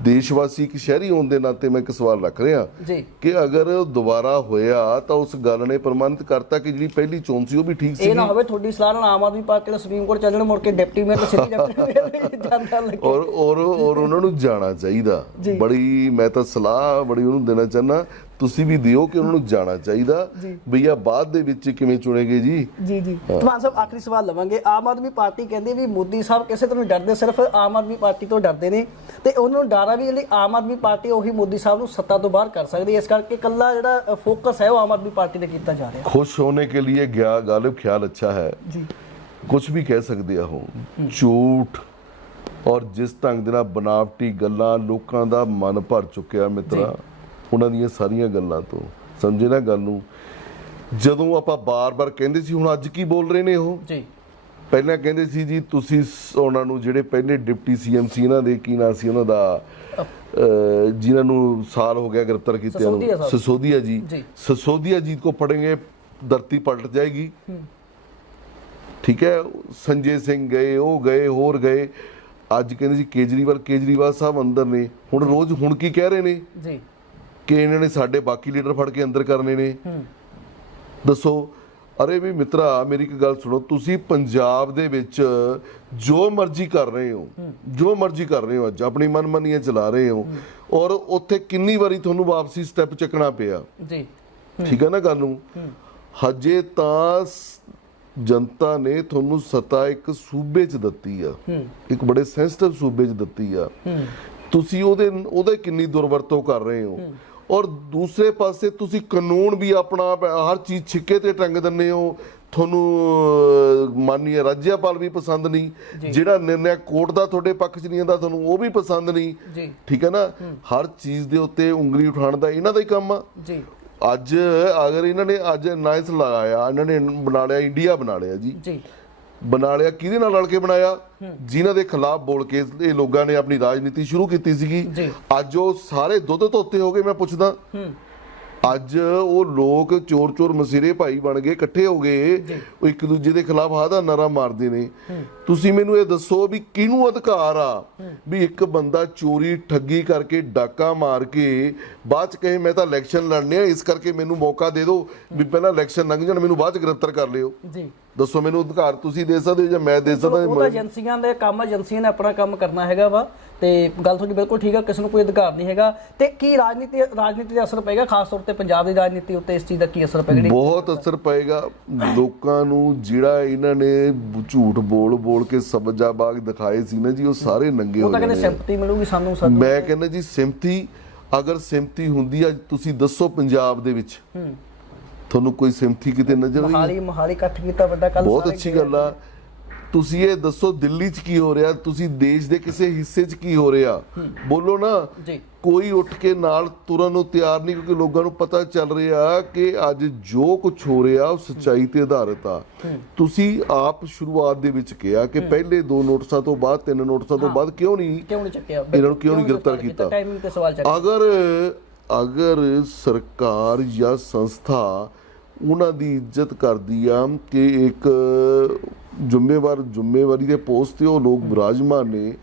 ਦੇਸ਼ਵਾਸੀ ਇੱਕ ਸ਼ਹਿਰੀ ਹੋਣ ਦੇ ਨਾਤੇ ਮੈਂ ਇੱਕ ਸਵਾਲ ਰੱਖ ਰਿਹਾ। ਜੀ। ਕਿ ਅਗਰ ਦੁਬਾਰਾ ਹੋਇਆ ਤਾਂ ਉਸ ਗੱਲ ਨੇ ਪ੍ਰਮਾਣਿਤ ਕਰਤਾ ਕਿ ਜਿਹੜੀ ਪਹਿਲੀ ਚੋਣ ਸੀ ਉਹ ਵੀ ਠੀਕ ਸੀ ਇਹ ਨਾ ਹੋਵੇ ਤੁਹਾਡੀ ਸਲਾਹ ਨਾਲ ਆਮ ਆਦਮੀ ਪਾਰਟੀ ਦਾ ਸੁਪਰੀਮ ਕੋਰਟ ਚੱਲਣ ਮੁੜ ਕੇ ਡਿਪਟੀ ਮੇਅਰ ਤੇ ਸਿੱਧੀ ਡਿਪਟੀ ਜਾਂਦਾ ਲੱਗੇ। ਔਰ ਔਰ ਔਰ ਉਹਨਾਂ ਨੂੰ ਜਾਣਾ ਚਾਹੀਦਾ। ਬੜੀ ਮੈਂ ਤਾਂ ਸਲਾਹ ਬੜੀ ਉਹਨੂੰ ਦੇਣਾ ਚਾਹਨਾ ਤੁਸੀਂ ਵੀ ਦਿਓ ਕਿ ਉਹਨਾਂ ਨੂੰ ਜਾਣਾ ਚਾਹੀਦਾ। ਜੀ। ਭਈਆ ਬਾਅਦ ਦੇ ਵਿੱਚ ਕਿਵੇਂ ਚੁਣੇਗੇ ਜੀ? ਜੀ ਜੀ। ਤੁਮਾਨ ਸਾਹਿਬ ਆਖਰੀ ਸਵਾਲ ਲਵਾਂਗੇ। ਆਮ ਆਦਮੀ ਪਾਰਟੀ ਕਹਿੰਦੀ ਵੀ ਮੋਦੀ ਸਾਹਿਬ ਕਿਸੇ ਤੋਂ ਨਹੀਂ ਡਰਦੇ ਸਿਰਫ ਆਮ ਆਦਮੀ ਪਾਰਟੀ ਤੋਂ ਡਰਦੇ ਨੇ। ਤੇ ਉਹਨਾਂ ਨੂੰ ਡਾਰਾ ਵੀ ਜਿਹੜੀ ਆਮ ਆਦਮੀ ਪਾਰਟੀ ਉਹੀ ਮੋਦੀ ਸਾਹਿਬ ਨੂੰ ਸੱਤਾ ਤੋਂ ਬਾਹਰ ਕਰ ਸਕਦੀ ਇਸ ਕਰਕੇ ਕੱਲਾ ਜਿਹੜਾ ਫੋਕਸ ਹੈ ਉਹ ਆਮ ਆਦਮੀ ਪਾਰਟੀ ਤੇ ਕੀਤਾ ਜਾ ਰਿਹਾ। ਖੁਸ਼ ਹੋਣੇ ਕੇ ਲਈ ਗਿਆ ਗਾਲਿਬ ਖਿਆਲ ਅੱਛਾ ਹੈ। ਜੀ। ਕੁਝ ਵੀ ਕਹਿ ਸਕਦੇ ਆ ਉਹ। ਝੂਠ ਔਰ ਜਿਸ ਢੰਗ ਦੇ ਨਾਲ ਬਨਾਵਟੀ ਗੱਲਾਂ ਲੋਕਾਂ ਦਾ ਮਨ ਭਰ ਚੁੱਕਿਆ ਮਿੱਤਰਾ ਉਹਨਾਂ ਦੀਆਂ ਸਾਰੀਆਂ ਗੱਲਾਂ ਤੋਂ। ਸਮਝੇ ਨਾ ਗੱਲ ਨੂੰ। ਜਦੋਂ ਆਪਾਂ ਬਾਰ-ਬਾਰ ਕਹਿੰਦੇ ਸੀ ਹੁਣ ਅੱਜ ਕੀ ਬੋਲ ਰਹੇ ਨੇ ਉਹ? ਜੀ। ਪਹਿਲਾਂ ਕਹਿੰਦੇ ਸੀ ਜੀ ਤੁਸੀਂ ਉਹਨਾਂ ਨੂੰ ਜਿਹੜੇ ਪਹਿਲੇ ਡਿਪਟੀ ਸੀਐਮ ਇਹਨਾਂ ਦੇ ਕੀ ਨਾਂ ਸੀ ਉਹਨਾਂ ਦਾ ਜਿਨ੍ਹਾਂ ਨੂੰ ਸਾਲ ਹੋ ਗਿਆ ਗ੍ਰਿਫਤਾਰ ਕੀਤਿਆਂ ਨੂੰ। ਸਸੋਦੀਆ ਜੀ ਸਸੋਦੀਆ ਜੀ। ਕੋ ਪੜेंगे ਧਰਤੀ ਪਲਟ ਜਾਏਗੀ। ਠੀਕ ਹੈ ਸੰਜੇ ਸਿੰਘ ਗਏ ਉਹ ਗਏ ਹੋਰ ਗਏ। ਅੱਜ ਕਹਿੰਦੇ ਸੀ ਕੇਜਰੀਵਾਲ ਕੇਜਰੀਵਾਲ ਸਾਹਿਬ ਅੰਦਰ ਨੇ। ਹੁਣ ਰੋਜ਼ ਹੁਣ ਕੀ ਕਹਿ ਰਹੇ ਨੇ? ਜੀ। ਕਿ ਇਹਨਾਂ ਨੇ ਸਾਡੇ ਬਾਕੀ ਲੀਡਰ ਫੜ ਕੇ ਅੰਦਰ ਕਰਨੇ ਨੇ। ਦੱਸੋ ਅਰੇ ਵੀ ਮਿੱਤਰਾ ਮੇਰੀ ਇੱਕ ਗੱਲ ਸੁਣੋ ਤੁਸੀਂ ਪੰਜਾਬ ਦੇ ਵਿੱਚ ਜੋ ਮਰਜ਼ੀ ਕਰ ਰਹੇ ਹੋ ਜੋ ਮਰਜ਼ੀ ਕਰ ਰਹੇ ਹੋ ਅੱਜ ਆਪਣੀ ਮਨਮਨੀਆਂ ਚਲਾ ਰਹੇ ਹੋ ਔਰ ਉੱਥੇ ਕਿੰਨੀ ਵਾਰੀ ਤੁਹਾਨੂੰ ਵਾਪਸੀ ਸਟੈਪ ਚੱਕਣਾ ਪਿਆ? ਜੀ। ਠੀਕ ਹੈ ਨਾ ਗੱਲ ਨੂੰ? ਹਜੇ ਤਾਂ ਜਨਤਾ ਨੇ ਤੁਹਾਨੂੰ ਸਤਾ ਇੱਕ ਸੂਬੇ 'ਚ ਦਿੱਤੀ ਆ। ਇੱਕ ਬੜੇ ਸੈਂਸਿਟਿਵ ਸੂਬੇ 'ਚ ਦਿੱਤੀ ਆ। ਤੁਸੀਂ ਉਹਦੇ ਉਹਦੇ ਕਿੰਨੀ ਦੁਰਵਰਤੋਂ ਕਰ ਰਹੇ ਹੋ। ਔਰ ਦੂਸਰੇ ਪਾਸੇ ਤੁਸੀਂ ਕਾਨੂੰਨ ਵੀ ਆਪਣਾ ਹਰ ਚੀਜ਼ ਛਿੱਕੇ ਤੇ ਟੰਗ ਦਿੰਦੇ ਹੋ। ਤੁਹਾਨੂੰ ਮਾਨਨੀय ਰਾਜਿਆਪਾਲ ਵੀ ਪਸੰਦ ਨਹੀਂ। ਜਿਹੜਾ ਨਿਰਣੈ ਕੋਰਟ ਦਾ ਤੁਹਾਡੇ ਪੱਖ 'ਚ ਨਹੀਂ ਆਂਦਾ ਤੁਹਾਨੂੰ ਉਹ ਵੀ ਪਸੰਦ ਨਹੀਂ। ਠੀਕ ਹੈ ਨਾ? ਹਰ ਚੀਜ਼ ਦੇ ਉੱਤੇ ਉਂਗਲੀ ਉਠਾਉਣ ਦਾ ਇਹਨਾਂ ਦਾ ਹੀ ਕੰਮ ਆ। ਜੀ। ਅੱਜ ਅਗਰ ਇਹਨਾਂ ਨੇ ਅੱਜ ਨਾਈਸ ਲਗਾਇਆ ਇਹਨਾਂ ਨੇ ਬਣਾ ਲਿਆ ਇੰਡੀਆ ਬਣਾ ਲਿਆ ਜੀ। ਜੀ। ਬਣਾ ਲਿਆ ਕਿਹਦੇ ਨਾਲ ਰਲ ਕੇ ਬਣਾਇਆ? ਜਿਨ੍ਹਾਂ ਦੇ ਖਿਲਾਫ ਬੋਲ ਕੇ ਇਹ ਲੋਕਾਂ ਨੇ ਆਪਣੀ ਰਾਜਨੀਤੀ ਸ਼ੁਰੂ ਕੀਤੀ ਸੀਗੀ। ਅੱਜ ਉਹ ਸਾਰੇ ਦੁੱਧ ਧੋਤੇ ਹੋ ਗਏ ਮੈਂ ਪੁੱਛਦਾ। ਅੱਜ ਉਹ ਲੋਕ ਚੋਰ ਚੋਰ ਮਸੀਰੇ ਭਾਈ ਬਣ ਗਏ ਇਕੱਠੇ ਹੋ ਗਏ। ਉਹ ਇੱਕ ਦੂਜੇ ਦੇ ਖਿਲਾਫ ਆਦਾ ਨਾਰਾ ਮਾਰਦੇ ਨੇ। ਤੁਸੀਂ ਮੈਨੂੰ ਇਹ ਦੱਸੋ ਵੀ ਕਿਹਨੂੰ ਅਧਿਕਾਰ ਆ? ਵੀ ਇੱਕ ਬੰਦਾ ਚੋਰੀ ਠੱਗੀ ਕਰਕੇ ਡਾਕਾ ਮਾਰ ਕੇ ਬਾਅਦ ਚ ਕਹੇ ਮੈਂ ਤਾਂ ਇਲੈਕਸ਼ਨ ਲੜਨੇ ਆ ਇਸ ਕਰਕੇ ਮੈਨੂੰ ਮੌਕਾ ਦੇ ਦਿਓ ਵੀ ਪਹਿਲਾਂ ਇਲੈਕਸ਼ਨ ਲੰਘ ਜਾਣ ਮੈਨੂੰ ਬਾਅਦ ਚ ਗ੍ਰਿਫਤਾਰ ਕਰ ਲਿਓ। ਜੀ। ਦੱਸੋ ਮੈਨੂੰ ਅਧਿਕਾਰ ਤੁਸੀਂ ਦੇ ਸਕਦੇ ਹੋ ਜਾਂ ਮੈਂ ਦੇ ਸਕਦਾ ਉਹ ਤਾਂ ਏਜੰਸੀਆਂ ਦੇ ਕੰਮ ਏਜੰਸੀਆਂ ਨੇ ਆਪਣਾ ਕੰਮ ਕਰਨਾ ਹੈਗਾ ਵਾ। ਤੇ ਗੱਲ ਤੁਹਾਡੀ ਬਿਲਕੁਲ ਠੀਕ ਆ ਕਿਸੇ ਨੂੰ ਕੋਈ ਅਧਿਕਾਰ ਨਹੀਂ ਹੈਗਾ। ਤੇ ਕੀ ਰਾਜਨੀਤੀ ਰਾਜਨੀਤੀ ਦਾ ਅਸਰ ਪਏਗਾ ਖਾਸ ਤੌਰ ਤੇ ਪੰਜਾਬ ਦੀ ਰਾਜਨੀਤੀ ਉੱਤੇ ਇਸ ਚੀਜ਼ ਦਾ ਕੀ ਅਸਰ ਪਏਗਾ? ਬਹੁਤ ਅਸਰ ਪਏਗਾ। ਲੋਕਾਂ ਨੂੰ ਜਿਹੜਾ ਇਹਨਾਂ ਨੇ ਝੂਠ ਬੋਲ ਬੋਲ ਕੇ ਸਬਜਾ ਬਾਗ ਦਿਖਾਏ ਸੀ ਨਾ ਜੀ ਉਹ ਸਾਰੇ ਨੰਗੇ ਉਹ ਹੋ ਤਾਂ ਕਹਿੰਦੇ ਜਾਣੇ ਆ। ਸਿੰਪਥੀ ਮਿਲੂਗੀ ਸਾਨੂੰ ਸਾਨੂੰ। ਮੈਂ ਕਹਿੰਦਾ ਜੀ ਸਿੰਪਥੀ ਅਗਰ ਸਿੰਪਥੀ ਹੁੰਦੀ ਆ ਤੁਸੀਂ ਦੱਸੋ ਪੰਜਾਬ ਦੇ ਵਿੱਚ। ਹੂੰ। ਤੁਹਾਨੂੰ ਕੋਈ ਸਿੰਪਥੀ ਕਿਤੇ ਨਜ਼ਰ ਆਈ? ਮਹਾਲੀ ਮਹਾਲੀ ਇਕੱਠ ਕੀਤਾ ਵੱਡਾ ਕੱਲ ਬਹੁਤ ਅੱਛੀ ਗੱਲ ਆ। ਤੁਸੀਂ ਇਹ ਦੱਸੋ ਦਿੱਲੀ 'ਚ ਕੀ ਹੋ ਰਿਹਾ? ਤੁਸੀਂ ਦੇਸ਼ ਦੇ ਕਿਸੇ ਹਿੱਸੇ 'ਚ ਕੀ ਹੋ ਰਿਹਾ? ਬੋਲੋ ਨਾ। ਜੀ। ਕੋਈ ਉੱਠ ਕੇ ਨਾਲ ਤੁਰਨ ਨੂੰ ਤਿਆਰ ਨਹੀਂ ਕਿਉਂਕਿ ਲੋਕਾਂ ਨੂੰ ਪਤਾ ਚੱਲ ਰਿਹਾ ਕਿ ਅੱਜ ਜੋ ਕੁਝ ਹੋ ਰਿਹਾ ਉਹ ਸੱਚਾਈ ਤੇ ਆਧਾਰਿਤ ਆ। ਤੁਸੀਂ ਆਪ ਸ਼ੁਰੂਆਤ ਦੇ ਵਿੱਚ ਕਿਹਾ ਕਿ ਪਹਿਲੇ ਦੋ ਨੋਟਿਸਾਂ ਤੋਂ ਬਾਅਦ ਤਿੰਨ ਨੋਟਿਸਾਂ ਤੋਂ ਬਾਅਦ ਕਿਉਂ ਨਹੀਂ ਕਿਉਂ ਨਹੀਂ ਚੱਕਿਆ? ਇਹਨਾਂ ਨੂੰ ਕਿਉਂ ਨਹੀਂ ਗ੍ਰਿਫਤਾਰ ਕੀਤਾ? ਅਗਰ ਅਗਰ ਸਰਕਾਰ ਜਾਂ ਸੰਸਥਾ ਉਹਨਾਂ ਦੀ ਇੱਜ਼ਤ ਕਰਦੀ ਆ ਕਿ ਇੱਕ ਜ਼ਿੰਮੇਵਾਰ ਜ਼ਿੰਮੇਵਾਰੀ ਦੇ ਪੋਸਟ ਤੇ ਉਹ ਲੋਕ ਵਿਰਾਜਮਾਨ ਨੇ।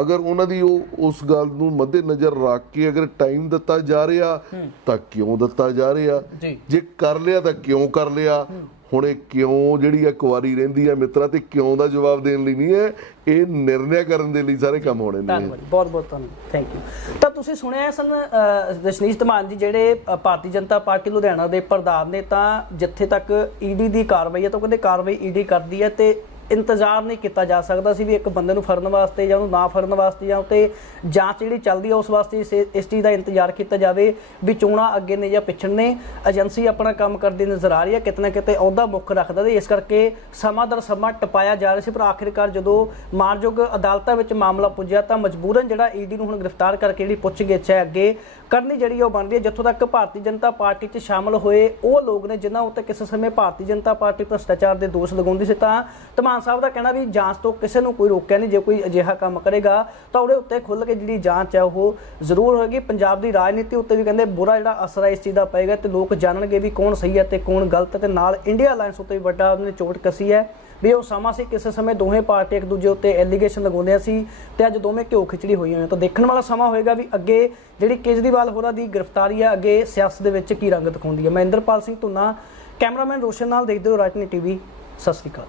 ਅਗਰ ਉਹਨਾਂ ਦੀ ਉਹ ਉਸ ਗੱਲ ਨੂੰ ਮੱਦੇ ਨਜ਼ਰ ਰੱਖ ਕੇ ਅਗਰ ਟਾਈਮ ਦਿੱਤਾ ਜਾ ਰਿਹਾ ਤਾਂ ਕਿਉਂ ਦਿੱਤਾ ਜਾ ਰਿਹਾ? ਜੇ। ਕਰ ਲਿਆ ਤਾਂ ਕਿਉਂ ਕਰ ਲਿਆ? ਹੁਣ ਇਹ ਕਿਉਂ ਜਿਹੜੀ ਆ ਕੁਆਰੀ ਰਹਿੰਦੀ ਆ ਮਿੱਤਰਾ ਤੇ ਕਿਉਂ ਦਾ ਜਵਾਬ ਦੇਣ ਲਈ ਨਹੀਂ ਹੈ? ਇਹ ਨਿਰਣੈ ਕਰਨ ਦੇ ਲਈ ਸਾਰੇ ਕੰਮ ਹੋਣੇ ਨੇ। ਧੰਨਵਾਦ ਬਹੁਤ ਬਹੁਤ ਧੰਨਵਾਦ। ਥੈਂਕ ਯੂ ਤਾਂ ਤੁਸੀਂ ਸੁਣਿਆ ਸਨ ਅ, ਧਮਾਨ ਜੀ ਜਿਹੜੇ ਭਾਰਤੀ ਜਨਤਾ ਪਾਰਟੀ ਲੁਧਿਆਣਾ ਦੇ ਪ੍ਰਧਾਨ ਨੇ ਤਾਂ ਜਿੱਥੇ ਤੱਕ ਈਡੀ ਦੀ ਕਾਰਵਾਈ ਹੈ ਤਾਂ ਉਹ ਕਹਿੰਦੇ ਕਾਰਵਾਈ ਈਡੀ ਕਰਦੀ ਹੈ ਤੇ ਇੰਤਜ਼ਾਰ ਨਹੀਂ ਕੀਤਾ ਜਾ ਸਕਦਾ ਸੀ ਵੀ ਇੱਕ ਬੰਦੇ ਨੂੰ ਫੜਨ ਵਾਸਤੇ ਜਾਂ ਉਹਨੂੰ ਨਾ ਫੜਨ ਵਾਸਤੇ ਜਾਂ ਉਤੇ ਜਾਂਚ ਜਿਹੜੀ ਚੱਲਦੀ ਹੈ ਉਸ ਵਾਸਤੇ ਇਸ- ਇਸ ਚੀਜ਼ ਦਾ ਇੰਤਜ਼ਾਰ ਕੀਤਾ ਜਾਵੇ ਵੀ ਚੋਣਾਂ ਅੱਗੇ ਨੇ ਜਾਂ ਪਿੱਛੜ ਨੇ। ਏਜੰਸੀ ਆਪਣਾ ਕੰਮ ਕਰਦੀ ਨਜ਼ਰ ਆ ਰਹੀ ਹੈ ਕਿਤੇ ਨਾ ਕਿਤੇ ਅਹੁਦਾ ਮੁੱਖ ਰੱਖਦਾ ਤੇ ਇਸ ਕਰਕੇ ਸਮਾਂ ਦਰ ਸਮਾਂ ਟਪਾਇਆ ਜਾ ਰਿਹਾ ਸੀ, ਪਰ ਆਖਿਰਕਾਰ ਜਦੋਂ ਮਾਨਯੋਗ ਅਦਾਲਤਾਂ ਵਿੱਚ ਮਾਮਲਾ ਪੁੱਜਿਆ ਤਾਂ ਮਜਬੂਰਨ ਜਿਹੜਾ ਈਡੀ ਨੂੰ ਹੁਣ ਗ੍ਰਿਫਤਾਰ ਕਰਕੇ ਜਿਹੜੀ ਪੁੱਛਗਿੱਛ ਹੈ ਅੱਗੇ ਕਰਨੀ ਜਿਹੜੀ ਉਹ ਬਣਦੀ ਹੈ, ਜਿੱਥੋਂ ਤੱਕ ਭਾਰਤੀ ਜਨਤਾ ਪਾਰਟੀ 'ਚ ਸ਼ਾਮਲ ਹੋਏ ਉਹ ਲੋਕ ਨੇ ਜਿਨ੍ਹਾਂ ਉੱਤੇ ਕਿਸੇ ਸਮੇਂ ਭਾਰਤੀ ਜਨਤਾ ਪਾਰਟੀ ਭ੍ਰਸ਼ਟਾਚਾਰ ਦੇ ਦੋਸ਼ ਲਗਾਉਂਦੀ ਸੀ ਤਾਂ ਮਾਨ ਸਾਹਿਬ ਦਾ ਕਹਿਣਾ ਵੀ ਜਾਂਚ ਤੋਂ ਕਿਸੇ ਨੂੰ ਕੋਈ ਰੋਕਿਆ ਨਹੀਂ, ਜੇ ਕੋਈ ਅਜਿਹਾ ਕੰਮ ਕਰੇਗਾ ਤਾਂ ਉਹਦੇ ਉੱਤੇ ਖੁੱਲ ਕੇ ਜਿਹੜੀ ਜਾਂਚ ਹੈ ਉਹ ਜ਼ਰੂਰ ਹੋਏਗੀ। ਪੰਜਾਬ ਦੀ ਰਾਜਨੀਤੀ ਉੱਤੇ ਵੀ ਕਹਿੰਦੇ ਬੁਰਾ ਜਿਹੜਾ ਅਸਰ ਹੈ ਇਸ ਚੀਜ਼ ਦਾ ਪਏਗਾ ਤੇ ਲੋਕ ਜਾਣਨਗੇ ਵੀ ਕੌਣ ਸਹੀ ਹੈ ਤੇ ਕੌਣ ਗਲਤ ਹੈ ਤੇ ਨਾਲ ਇੰਡੀਆ ਅਲਾਈਅੰਸ ਉੱਤੇ ਵੀ ਵੱਡਾ ਉਹਨੇ ਚੋਟ ਕਸੀ ਹੈ ਵੀ ਉਹ ਸਮਾਂ ਸੀ ਕਿਸੇ ਸਮੇਂ ਦੋਵੇਂ ਪਾਰਟੀ ਇੱਕ ਦੂਜੇ ਉੱਤੇ ਐਲੀਗੇਸ਼ਨ ਲਗਾਉਂਦੇ ਸੀ ਤੇ ਅੱਜ ਦੋਵੇਂ ਘਿਓ ਖਿਚੜੀ ਹੋਈਆਂ ਨੇ। ਤਾਂ ਦੇਖਣ ਵਾਲਾ ਸਮਾਂ ਹੋਏਗਾ ਵੀ ਅੱਗੇ ਜਿਹੜੀ ਕੇਜਰੀਵਾਲ ਹੋਰਾਂ ਦੀ ਗ੍ਰਿਫਤਾਰੀ ਹੈ, ਅੱਗੇ ਸਿਆਸਤ ਦੇ ਵਿੱਚ ਕੀ ਰੰਗ ਦਿਖਾਉਂਦੀ ਹੈ। ਮੈਂ ਇੰਦਰਪਾਲ ਸਿੰਘ ਧੁੰਨਾ, ਕੈਮਰਾਮੈਨ ਰੋਸ਼ਨ ਨਾਲ ਦੇਖਦੇ ਹੋ ਰਾਜਨੀ ਟੀਵੀ। ਸਤਿ ਸ਼੍ਰੀ ਅਕਾਲ।